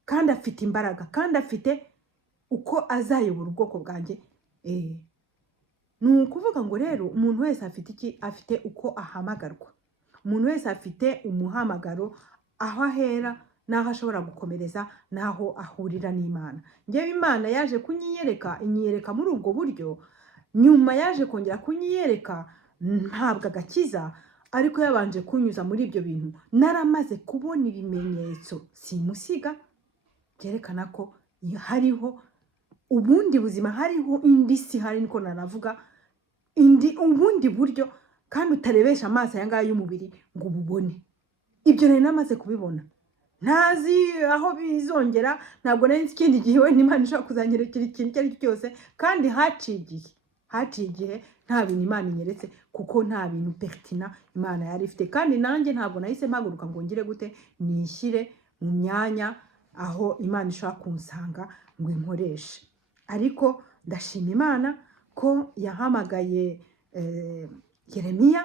kandi afite imbaraga, kandi afite uko azayobora ubwoko bwanjye. Ni ukuvuga ngo rero umuntu wese afite iki? Afite uko ahamagarwa. Umuntu wese afite umuhamagaro, aho ahera n'aho ashobora gukomereza, n'aho ahurira n'Imana. Ngewe Imana yaje kunyiyereka, inyiyereka muri ubwo buryo, nyuma yaje kongera kunyiyereka ntabwo agakiza, ariko yabanje kunyuza muri ibyo bintu. Naramaze kubona ibimenyetso simusiga byerekana ko hariho ubundi buzima, hariho indi si, hari niko nanavuga, ubundi buryo kandi utarebesha amaso aya ngaya y'umubiri ngo ububone. Ibyo nari namaze kubibona, ntazi aho bizongera, ntabwo nari ikindi gihe we Imana ishobora kuzanyerekera ikintu icyo ari cyo cyose, kandi haciye igihe nta bintu Imana inyeretse, kuko nta bintu pertinent Imana yari ifite. Kandi nanjye ntabwo nahise mpaguruka ngo ngire gute nishyire mu myanya aho Imana ishobora kunsanga ngo inkoreshe. Ariko ndashima Imana ko yahamagaye Yeremiya,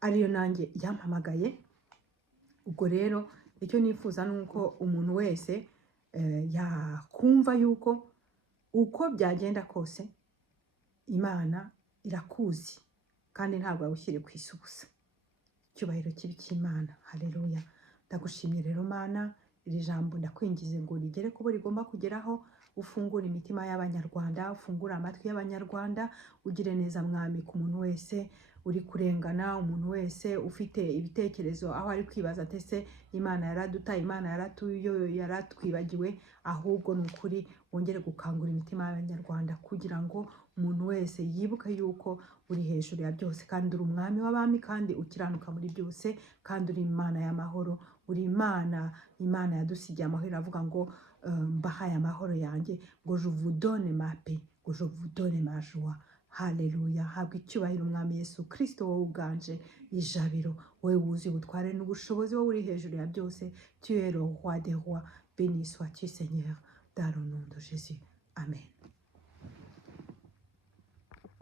ariyo nanjye yampamagaye. Ubwo rero icyo nifuza ni uko umuntu wese yakumva yuko uko byagenda kose Imana irakuzi, kandi ntabwo yawushyire ku isi ubusa. Icyubahiro kibi cy'Imana. Haleluya. Ndagushimye rero Mana, iri jambo ndakwingize ngo rigere kubo rigomba kugeraho. Ufungura imitima y'Abanyarwanda, ufungura amatwi y'Abanyarwanda, ugire neza Mwami ku muntu wese uri kurengana, umuntu wese ufite ibitekerezo aho ari kwibaza ati ese Imana yaradutaye, Imana yaratwibagiwe. Ahubwo ni ukuri wongere gukangura imitima y'Abanyarwanda, kugira ngo umuntu wese yibuke yuko uri hejuru ya byose, kandi uri umwami w'abami, kandi ukiranuka muri byose, kandi uri Imana y'amahoro. Uri Imana yadusigiye amahoro. Iravuga ngo mbahaye amahoro yanjye, ngo je vous donne ma paix, ngo je vous donne ma joie. Haleluya. Habwa icyubahiro Umwami Yesu Kristo, wowe uganje ijabiro, wowe wuzuye ubutware n'ubushobozi, wowe uri hejuru ya byose. Tu es le roi des rois, béni sois-tu Seigneur, dans le nom de Jésus. Amen.